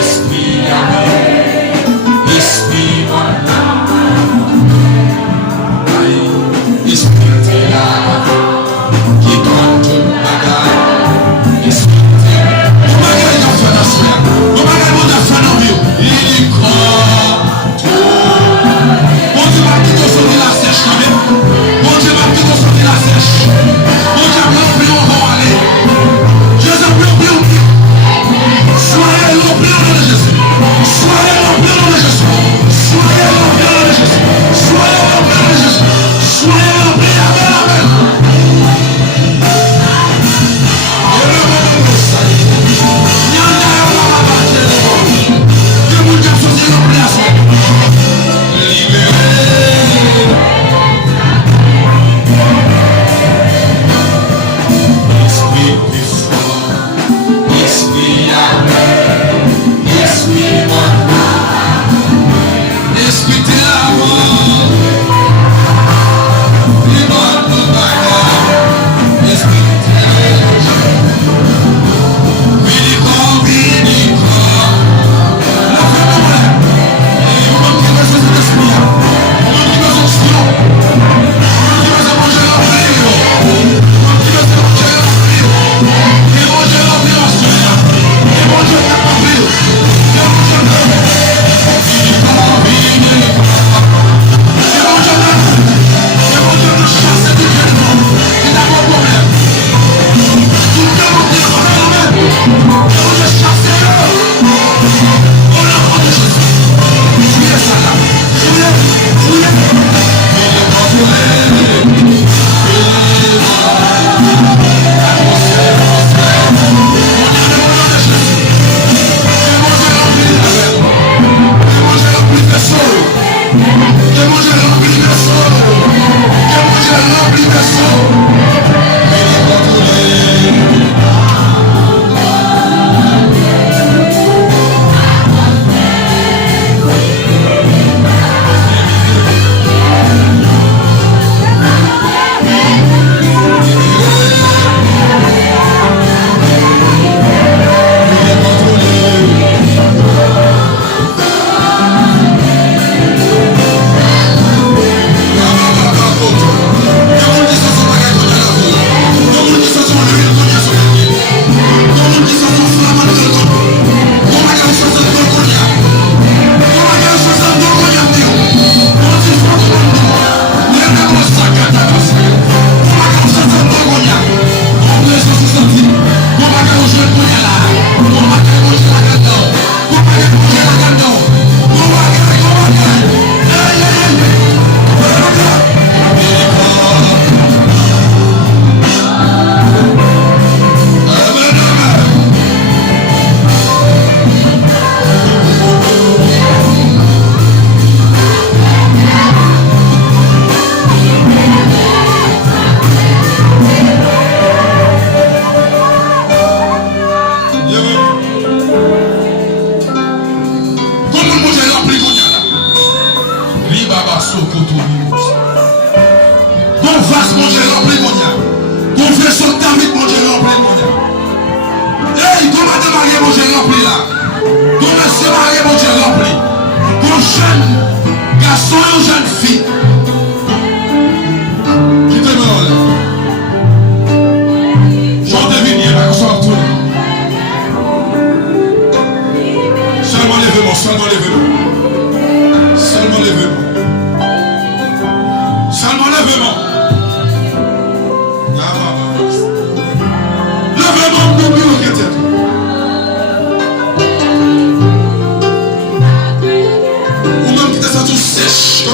Esprit Yahweh, Esprit mon Esprit t'es là, qui donne toute bagarre, Esprit t'es là. Mon bagage est en fin d'assoir, mon bagage est en fin d'envie, il compte tout. Mon Dieu m'a dit de sauver la sèche quand même, mon Dieu m'a dit de sauver la sèche, mon Dieu m'a dit de aller. Soyez remplis au nom de Jésus. Soyez remplis au nom de Jésus. Soyez remplis au nom de Jésus. Soyez remplis au nom de Jésus. Soyez remplis. Amen, amen. Que mon Dieu soit rempli à soi. Esprit plus fort. Esprit Yahweh, Esprit mon Esprit t'es là, il donne le bagage, Esprit t'es là, la fin de moi, et on va me dire que c'est cet esprit, on va me dire que c'est l'esprit, on va me dire que c'est manger rempli, on va me dire que c'est manger rempli, et manger rempli en soi. Mon Dieu t'a rempli. Mon Dieu t'a rempli. Mon Dieu te chasse du jugement. Il n'a pas de problème. Tout le monde dit amen. Mon Dieu chasse-le. Au nom de Jésus. Fouillez ça là. Fouillez. Il est contrôlé. Ou même qui te sent tout sèche,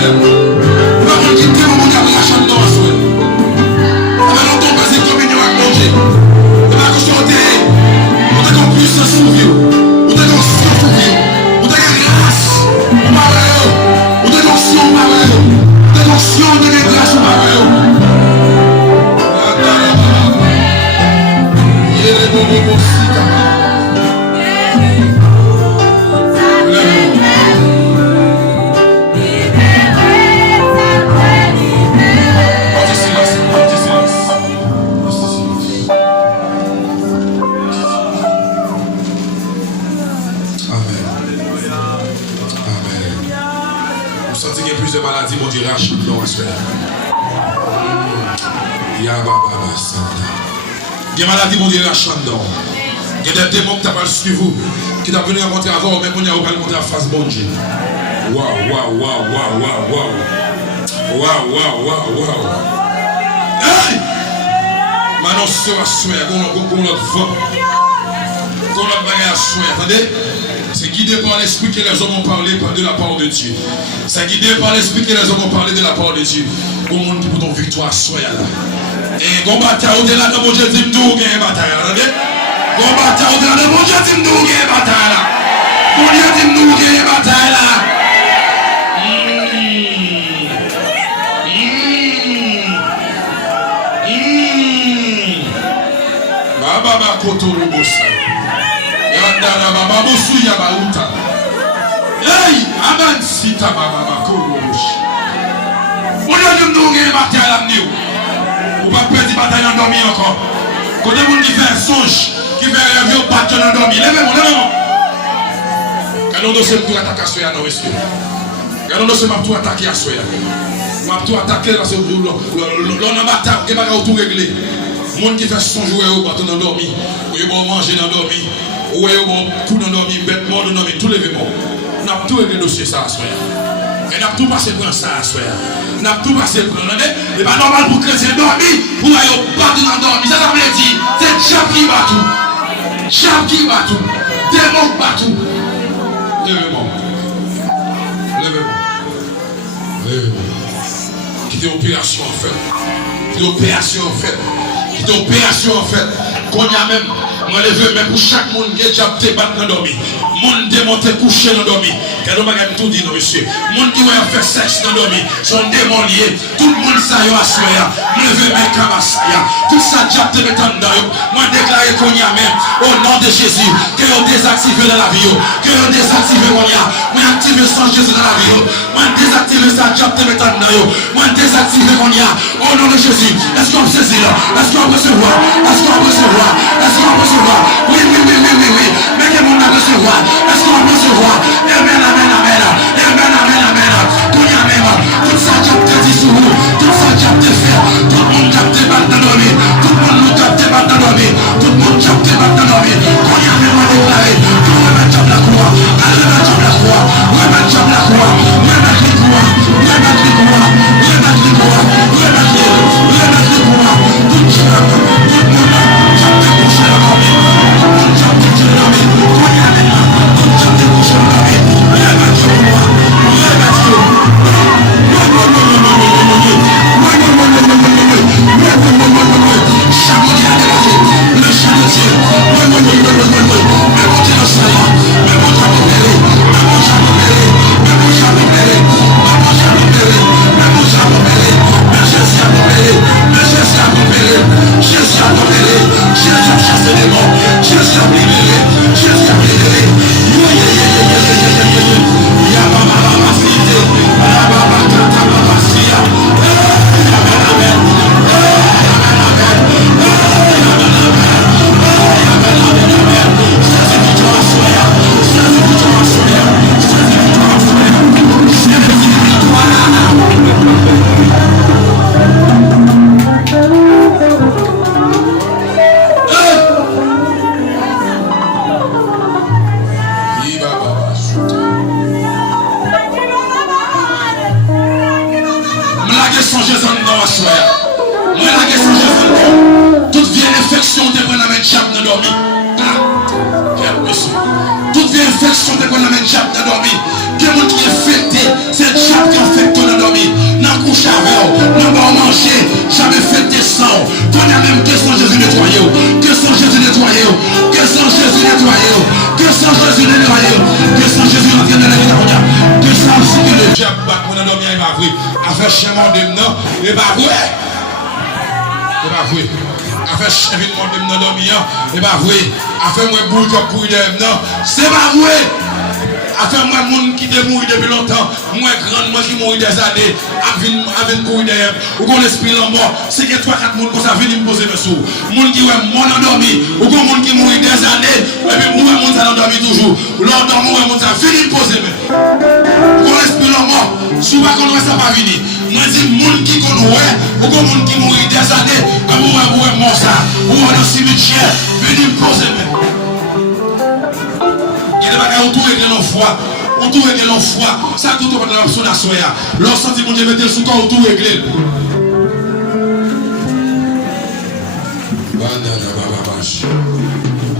soir. Pas qu'on quitte mon monde après la chambre dans la soirée. Avec longtemps, passer communion à manger. Et pas que je t'ai on t'a qu'on puissance sur vous. On t'a qu'on sang sur vous. On t'a qu'on grâce. On t'a qu'on sion, on t'a qu'on sion, on t'a qu'on grâce, on de maladies, mon Dieu, rachète dans la soirée. Il y a maladie, mon Dieu, rachète dans. Il y a des démons qui t'appellent sur vous, qui t'appellent venu rencontrer avant, mais on y a pas monter à face, bon Dieu. Waouh. Hey! Maintenant, c'est à soirée, qu'on l'autre vent. Qu'on l'autre bagarre à soirée, attendez? C'est guidé par l'esprit que les hommes ont parlé de la part de Dieu. C'est guidé par l'esprit que les hommes ont parlé de la part de Dieu. Au monde qui pour ton victoire, soyez là. Et qu'on bataille au-delà de mon Dieu, dis-moi d'où il y a une bataille. Qu'on bataille au-delà de mon Dieu, dis-moi d'où il y a une bataille là. Mon Dieu, dis-moi d'où il y a une bataille là. Baba koto rubosa. Yandara baba bosu ya bauta. Hey, aman sita baba koro boshi. On a dit nous gagner bataille à l'amener. On va perdre bataille en dormi encore. Quand des gens qui fait un songe, qui fait un vieux bataille en dormi, levez-moi. Quand on doit pour attaquer à soya non monsieur. Quand on doit pour attaquer à soya. On va tout attaquer parce que l'on a bataille, qui va tout régler. Les gens qui fait son jouet au bâton endormi, ou ils vont manger endormi, ou ils vont coup endormi, bête mort endormi, tout les morts. On a tout réglé dossier ça à soi. Et on a tout passé pour ça à soi. On a tout passé pour nous. C'est pas normal pour chrétien dormir, pour aller au bâton endormi. Ça veut dire, c'est Diable qui bat tout. Diable qui bat tout. Démon qui bat tout. Levez-moi. Qui est opération en fait. Qui est opération en fait. Qui est opération en fait. Qu'on y a même, moi les veux, même pour chaque monde qui est déjà battu dans dormi. Monde démonté couché dans dormi. Quel homme a tout dit, non monsieur. Monde qui va faire sexe dans dormi. Sont démoniés. Tout le monde ça y a assoya. Me veux mes camasaya. Tout ça déjà te mettant dans moi déclarer qu'on y a même, au nom de Jésus, que vous désactivez dans la vie. Que vous désactivez qu'on y a. Moi activer sans Jésus dans la vie. Moi désactiver ça déjà te mettant dans moi désactiver qu'on y a. Au nom de Jésus. Est-ce qu'on saisit là? Est-ce qu'on recevoir? Est-ce qu'on recevoir? Est-ce qu'on recevoir? Oui. Mais que mon a recevoir. Est-ce qu'on recevoir? Amen. Qu'on y a même. Tout ça déjà dit sur vous. Tout ça déjà fait. Tout le monde déjà battu dans dormir. Tout le monde déjà battu dans dormir. Tout le monde déjà battu dans dormir. Qu'on y a même déclaré. Qu'on remettre la croix. Remettre la croix. Remettre la croix. Remettre la croix. Remettre la croix. Remettre la croix. Remettre la croix. Tout le monde déjà couché dans dormir. Tout le monde déjà couché dans dormir. Qu'on y a même. Tout le monde déjà couché dans dormir. mon endormi, il va vrai. A fait chien mordé, non, il va vrai. Il va vrai. A fait chien mordé, non, endormi, il va vrai. A fait moi boule comme courir de non, c'est pas vrai. A fait moi monde qui te mourir depuis longtemps, moi grand moi qui mourir des années, avec courir derrière, ou qu'on l'esprit en mort, c'est que 3-4 monde comme ça venir me poser mes sous. Monde qui ouais mon endormi, ou qu'on monde qui mourir des années, et puis moi monde ça endormi toujours. L'endormi moi monde ça venir me poser mes. Ou qu'on l'esprit en mort, souvent qu'on ça pas venir. Moi dis monde qui qu'on ouais, ou qu'on monde qui mourir des années, et moi mort ça, ou dans cimetière, venir me poser mes. Il y a des bagages autour et dans foi. Autour et dans foi. Ça tout dans la sonne à soya. Lorsque senti mon Dieu mettre le sous corps autour et clé.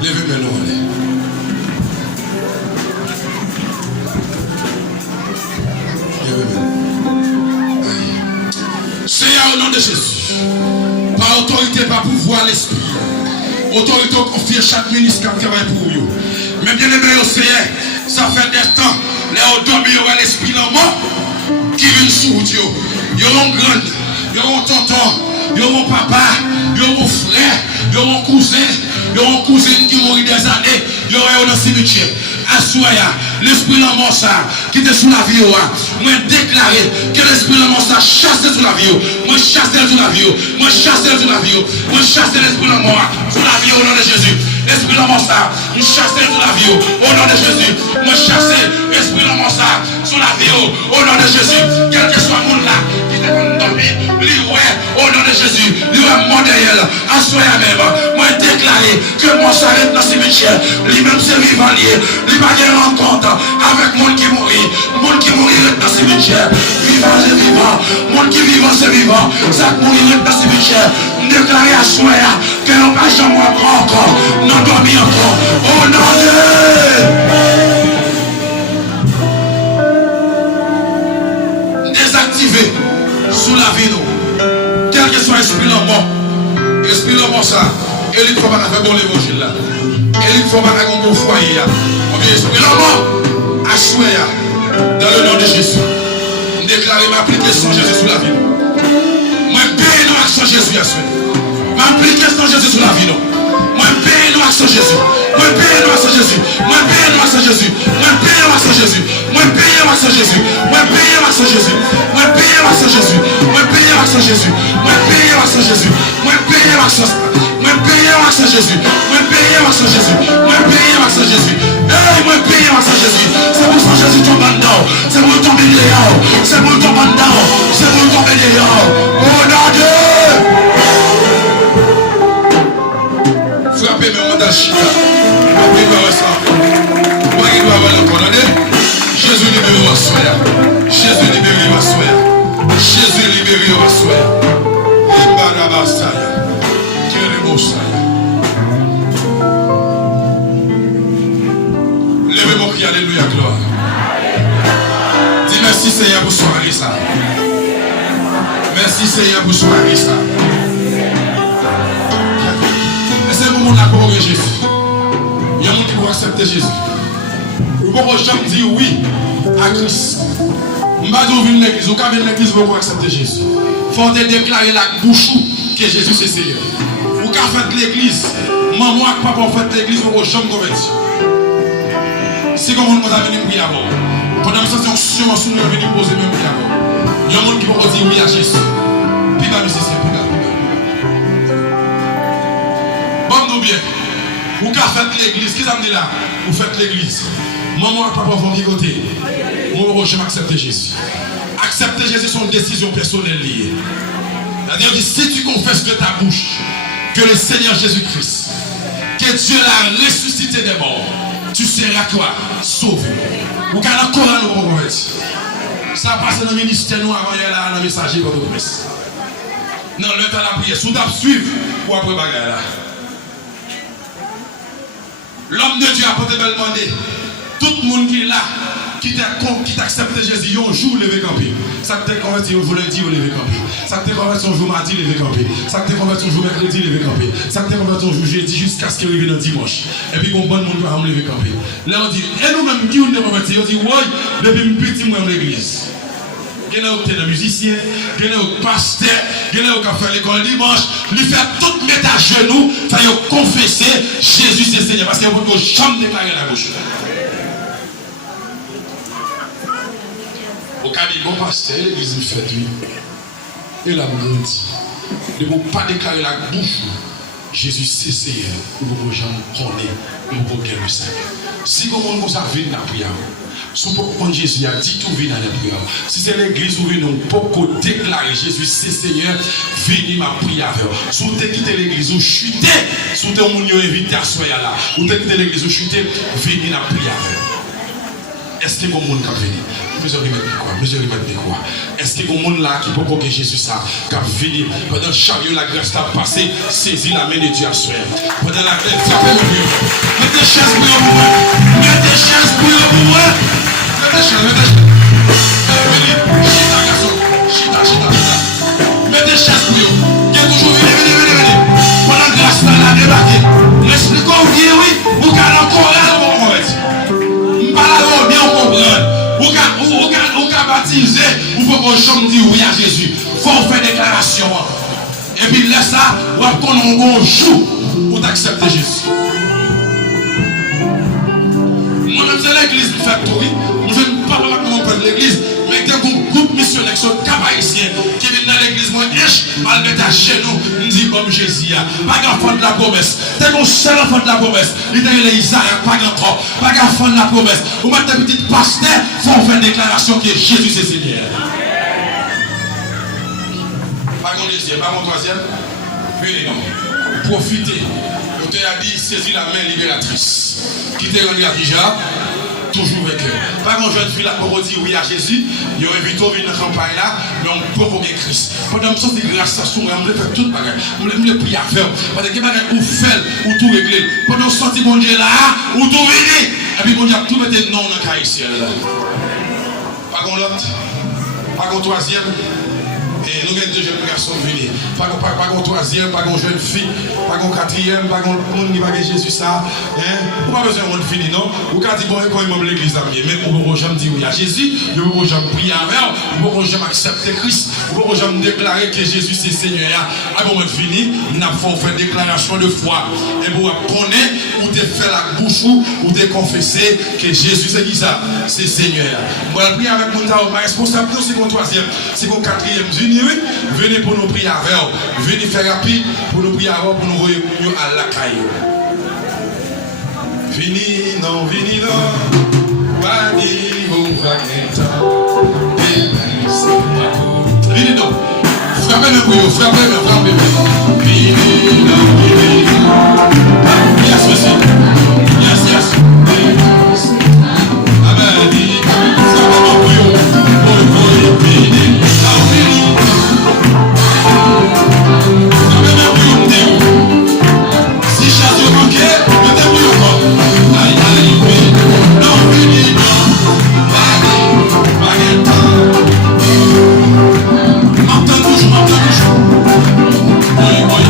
Levez-moi nous. Seigneur au nom de Jésus. Par autorité, par pouvoir, l'esprit. Autorité confie chaque ministre qui travaille pour vous. Mais bien aimé au Seigneur, ça fait des temps, les autonomies auront l'esprit dans mort qui vient sous Dieu. Ils auront grand, ils auront tonton, ils auront papa, ils auront frère, ils auront cousin, ils auront cousine qui mourent des années, ils auront dans le cimetière. Assoya, l'esprit dans mort ça, qui était sous la vie, moi déclaré que l'esprit dans mort ça chasse sous la vie, moi chasse sous la vie, moi chasse sous la vie, moi chasse l'esprit dans mort sous la vie au nom de Jésus. L'esprit dans mon ça, nous chassons sous la vie au nom de Jésus. Moi chasser l'esprit dans mon ça, sous la vie au nom de Jésus. Quel que soit le monde là, qui te donne dormir, lui ouais, au nom de Jésus, lui ouais mon derrière, à soi même. Moi déclaré que mon s'arrête dans le cimetière, lui-même c'est vivant lié, lui va y rencontre avec le monde qui mourit, le monde qui mourit dans le cimetière. Vivant c'est vivant, le monde qui vivant c'est vivant, ça mourir dans le cimetière. Déclaré à soi que l'on va jamais encore. Dormir encore au nom de désactiver sous la vie nous quel que soit l'esprit en mort ça et il faut pas faire bon l'évangile là et il faut pas faire un bon foyer on vient esprit en mort à dans le nom de Jésus déclarer m'appliquer sans Jésus sous la vie moi paye nous action Jésus à souhait m'appliquer sans Jésus sous la vie nous moi paye nous action Jésus. Moi paye nous action Jésus. Moi paye nous action Jésus. Moi paye nous action Jésus. Moi paye nous action Jésus. Moi paye nous action Jésus. Moi paye nous action Jésus. Moi paye nous action Jésus. Moi paye nous action Jésus. Moi paye nous action moi paye nous action Jésus. Moi paye nous action Jésus. Moi paye nous action Jésus. Hey, moi paye nous action Jésus. C'est pour ça que Jésus tombe en dedans. C'est pour tomber dehors. C'est pour tomber en dedans. C'est pour tomber dehors. Oh non Dieu. Frappez mes mandats chita. Après, il va ressembler. Moi, il doit avoir le condamné. Jésus libéré au soya. Jésus libéré au soya. Jésus libéré au soya. Imbarabasaya. Kerebosaya. Levez mon cri, alléluia, gloire. Dis merci Seigneur pour soirée ça. Merci Seigneur pour soirée ça. C'est le moment là pour Jésus. Il y a des gens qui vont accepter Jésus. Vous pouvez jamais dire oui à Christ. Je ne vais pas venir à l'église. Vous pouvez venir à l'église pour accepter Jésus. Il faut déclarer la bouche que Jésus c'est Seigneur. Vous pouvez faire l'église. Maman et papa ont fait l'église pour jamais convertir. Si vous avez venir prier avant. Pendant que cette onction, si nous venons venir poser même prier avant. Il y a des gens qui vont dire oui à Jésus. Puis pas musicien, puis pas. Bien. Vous faites l'église, qui ça me dit là? Vous faites l'église. Maman et papa vont rigoter. Moi, je m'accepte Jésus. Accepter Jésus, c'est une décision personnelle liée. C'est-à-dire que si tu confesses de ta bouche que le Seigneur Jésus-Christ, que Dieu l'a ressuscité des morts, tu seras quoi? Sauvé. Vous avez encore un nouveau converti. Ça passe dans le ministère, nous, avant, il y a là un messager pour nous presse. Non, le temps de la prière, sous ta suivre pour après bagarre là. L'homme de Dieu a peut-être demandé, tout le monde qui est là, qui t'a accepté Jésus, il y a un jour levé campé. Ça te converti un jour lundi, levé campé. Ça te converti un jour mardi, levé campé. Ça te converti un jour mercredi, levé campé. Ça te converti un jour jeudi jusqu'à ce qu'il arrive dans dimanche. Et puis, bon monde va lever campé. Là, on dit, et nous-mêmes qui nous convertis, on dit, oui, depuis petit, moi, l'église. il y en a qui sont musiciens, il y en a qui sont pasteurs, il y en a qui fait l'école dimanche, lui faire tout mettre à genoux, faire confesser Jésus c'est Seigneur. Parce que vous ne jamais déclarer la bouche. Au cas du bon pasteur, l'église me fait lui. Et là, vous grandit. Ne vous pas déclarer la bouche. Jésus c'est Seigneur. Vous ne pouvez jamais connaître. Vous ne pouvez pas le savoir. Si vous ne pouvez pas venir dans la prière, si vous pouvez Jésus a dit tout vient dans la prière. Si c'est l'église où nous pouvons déclarer Jésus c'est Seigneur, venez ma prière. Si vous avez quitté l'église où chuter, si vous avez invité à soyez là, vous avez quitté l'église où chuter, venez dans la prière. Est-ce que vous avez un venir? Monsieur remettre quoi? Est-ce que vous avez un là qui peut que Jésus ça, qui a fini pendant le chariot, la grâce t'a passé, saisi la main de Dieu à soir. Pendant la grâce, frappez le Dieu. Mettez chaise pour vous. Mettez chaise pour vous. Mettez chaise, mettez chaise. Chita, garçon. Chita. Mettez chaise pour vous. Qui est toujours venez. Pendant la grâce, là, débarquez. L'expliquons, oui, vous avez encore là, vous va pas bien comprendre. Vous pouvez baptiser, vous pouvez jamais dire oui à Jésus. Il faut faire déclaration. Et puis laisse ça, vous avez un bon jour pour accepter Jésus. Moi-même, c'est l'église Factory. Je ne parle pas comment on peut l'église, mais il y a un groupe missionnaire qui sont haïtiens qui viennent dans l'église. Moi, je mal mettre à genoux, je dis comme Jésus. Pas d'enfant de la promesse. C'est mon seul enfant de la promesse. Il est Isaac, pas encore. Pas d'enfant de la promesse. Vous mettez un petit pasteur, il faut faire une déclaration que Jésus c'est Seigneur. Pas mon deuxième, pas mon troisième. Venez, profitez. On t'a dit, saisis la main libératrice. Qui t'est rendu à déjà, toujours avec eux. Pas quand jeune fille là pour dire oui à Jésus, il y aurait vite une campagne là, mais on provoque Christ. Pendant que c'est grâce à son, on me fait tout bagage. On me prier à faire. Parce que bagage ou fait ou tout régler. Pendant que sorti bon Dieu là, ou tout venir. Et puis bon Dieu tout mettre non dans le ici là. Pas qu'on l'autre, pas qu'on troisième. Et nous avons deux jeunes garçons venus. Pas qu'on troisième, pas qu'on jeune fille, pas qu'on quatrième, pas qu'on monde qui va Jésus ça. Vous n'avez pas besoin de monde fini, non? Vous avez dit, bon, quand il m'a l'église à mais vous ne pouvez jamais dire oui à Jésus, vous ne pouvez jamais prier avec, vous ne pouvez jamais accepter Christ, vous ne pouvez jamais déclarer que Jésus c'est Seigneur. À un moment fini, nous avons fait une déclaration de foi. Et vous connaissez, ou de faire la bouche, ou de confesser que Jésus c'est qui ça? C'est Seigneur. Vous allez prier avec mon temps, ma responsabilité, c'est mon troisième, c'est mon quatrième. Venez pour nous prier avec vous. Venez faire rapide pour nous prier avec vous, pour nous réunir à la caille. Venez non. Pas dire au vaguetant. Venez donc. Frappez-le pour vous, frappez-le. Venez non. Yes, aussi. Yes. Amen. Frappez-le pour vous. Venez. Si chasse manqué, mettez-vous au corps. Allez, non, m'entends toujours. Oui.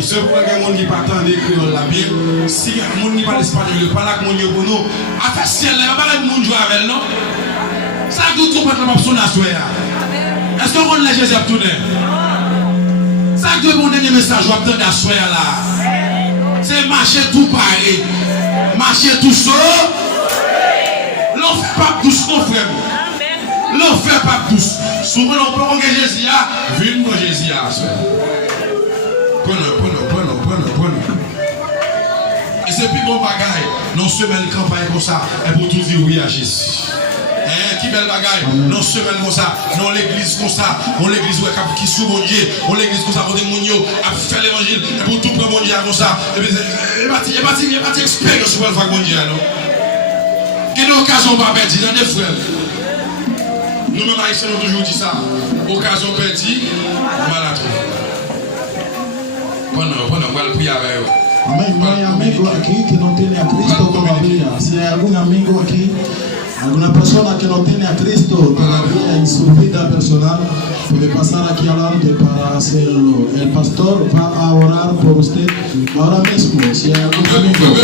Pour ceux qui partent d'écrire la Bible, si il y a des gens qui parlent espagnol, pas là que mon Dieu pour nous, à faire ciel, il n'y a pas de monde jouer avec non? Ça tout le monde la option à soya. Est-ce qu'on connaît Jésus à tourner? Ça que mon dernier message va attendre à soya là. C'est marcher tout pareil. Marcher tout seul. L'on fait pas douce, mon frère. L'on fait pas douce. Souvent on peut regarder Jésus là, viens dans Jésus là. Prenons. Et c'est plus bon bagaille. Non seulement une campagne comme ça, et pour tout dire oui à Jésus. Qui belle bagaille. Non seulement comme ça, non l'église comme ça, on l'église qui sous mon Dieu, on l'église comme ça, on est à faire l'évangile, et pour tout prendre mon Dieu comme ça. Et puis, il y a pas d'expérience pour le faire mon Dieu, non? Quelle occasion pas perdue dans des frères? Nous-mêmes haïtiens nous toujours dit ça. Occasion perdue, mal à trouver. Bueno, ¿cuál fui a ver? Amén. No hay amigo aquí que no tiene a Cristo todavía. Si hay algún amigo aquí, alguna persona que no tiene a Cristo todavía en su vida personal, puede pasar aquí adelante para hacerlo. El pastor va a orar por usted ahora mismo. Si hay algún amigo.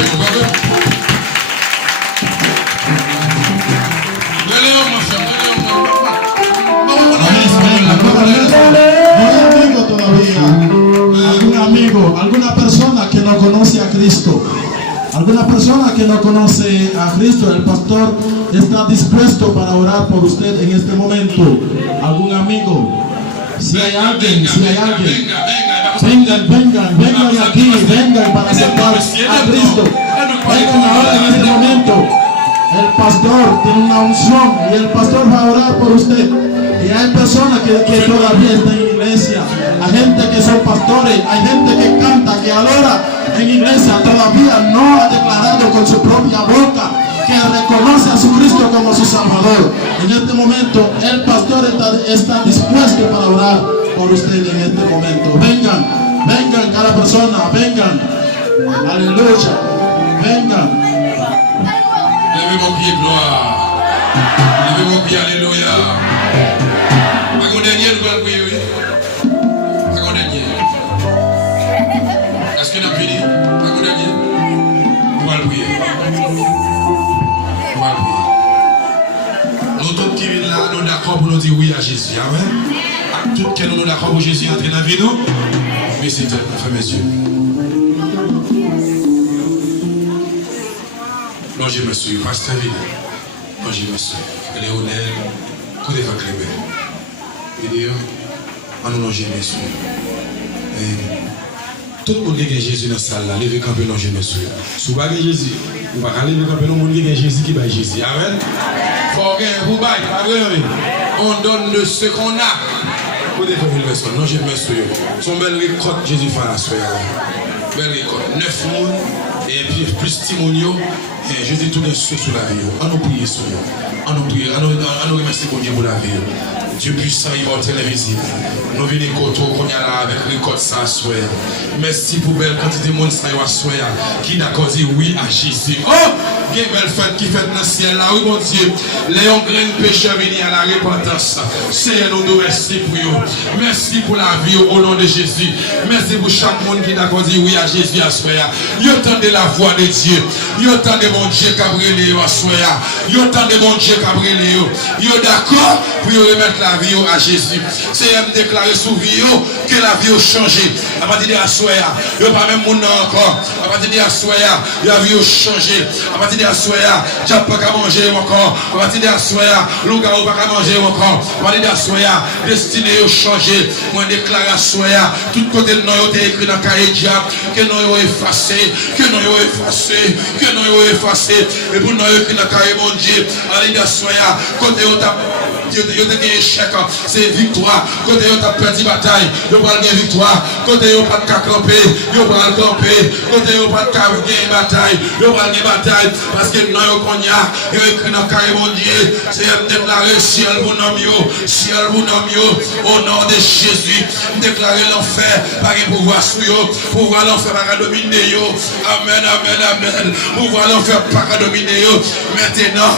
Alguna persona que no conoce a Cristo, el pastor está dispuesto para orar por usted en este momento. Algún amigo, si hay alguien, vengan aquí, vengan para aceptar a Cristo. Vengan ahora en este momento. El pastor tiene una unción y el pastor va a orar por usted. Y hay personas que todavía están en iglesia, hay gente que son pastores, hay gente que canta, que adora en iglesia, todavía no ha declarado con su propia boca que reconoce a Jesucristo como su Salvador. En este momento el pastor está dispuesto para orar por usted en este momento. Vengan cada persona, vengan. Aleluya, vengan. Levez mon pied, gloire. Levez mon pied, alléluia. Pas qu'on dernier, nous allons prier, oui. Pas qu'on dernier. Est-ce qu'on a fini? Pas qu'on dernier. Nous allons prier. Nous tous qui viennent là, nous d'accord pour nous dire oui à Jésus. Amen. Tout qui nous d'accord pour Jésus entrer dans la vie, nous. Mais c'est tout, frères, messieurs. Non, je me suis, Pasteur Ville. Non, je me suis. Léonel, coup de vague Clébert. Et d'ailleurs, non, je me suis. Tout le monde qui a Jésus dans la salle, levez camper, non, je me suis. Si vous avez Jésus, vous ne pouvez pas lever camper, non, qui a Jésus qui va Jésus. Amen. Faut que vous baillez, pas vrai. On donne de ce qu'on a. Vous devez faire une personne. Non, je me suis. Son belle récolte, Jésus fait la soirée. Belle récolte. 9 mois. Et puis plus Timonio, et je dis tout de suite sur la vie. On nous prie sur eux. On nous prie, on nous remercie pour Dieu pour la vie. Dieu puissant, immortel, invisible. Nous venons qu'on y a là avec récolte sans soir. Merci pour belle quantité de monde sans soir qui d'accord dit oui à Jésus. Oh, quelle belle fête qui fait dans le ciel là. Oui, mon Dieu. Léon Grain pécheur venu à la repentance. Seigneur, nous merci pour vous. Merci pour la vie au nom de Jésus. Merci pour chaque monde qui d'accord dit oui à Jésus à soir. Vous entendez la voix de Dieu. Vous entendez mon Dieu cabrélé à soir. Vous entendez mon Dieu cabrélé. Vous d'accord pour remettre la vie à Jésus. C'est me déclarer sous vie que la vie a changé. À partir de la soirée, il n'y a pas même mon encore. À partir de la soirée, la vie a changé. À partir de la soirée, il n'y a pas qu'à manger encore. À partir de la soirée, le gars n'a pas qu'à manger encore. À partir de la soirée, destinée a changé. Moi, je déclare la soirée, tout côté de nous, il écrit dans le cahier diable, que nous avons effacé, que nous avons effacé, que nous avons effacé. Et pour nous, écrit dans le cahier, mon Dieu, à partir de la soirée, côté où tu as échec, c'est victoire. Quand tu as perdu la bataille, tu vas gagner victoire. Quand tu n'as pas de camper, tu vas camper. Quand tu n'as pas de gagner bataille, tu vas gagner bataille. Parce que nous avons écrit dans le carré mon Dieu, c'est déclarer ciel vous nomme, ciel vous nomme, au nom de Jésus. Déclarer l'enfer par un pouvoir sur eux, pouvoir l'enfer par dominer. Amen, amen, amen. Pouvoir l'enfer par dominer. Maintenant,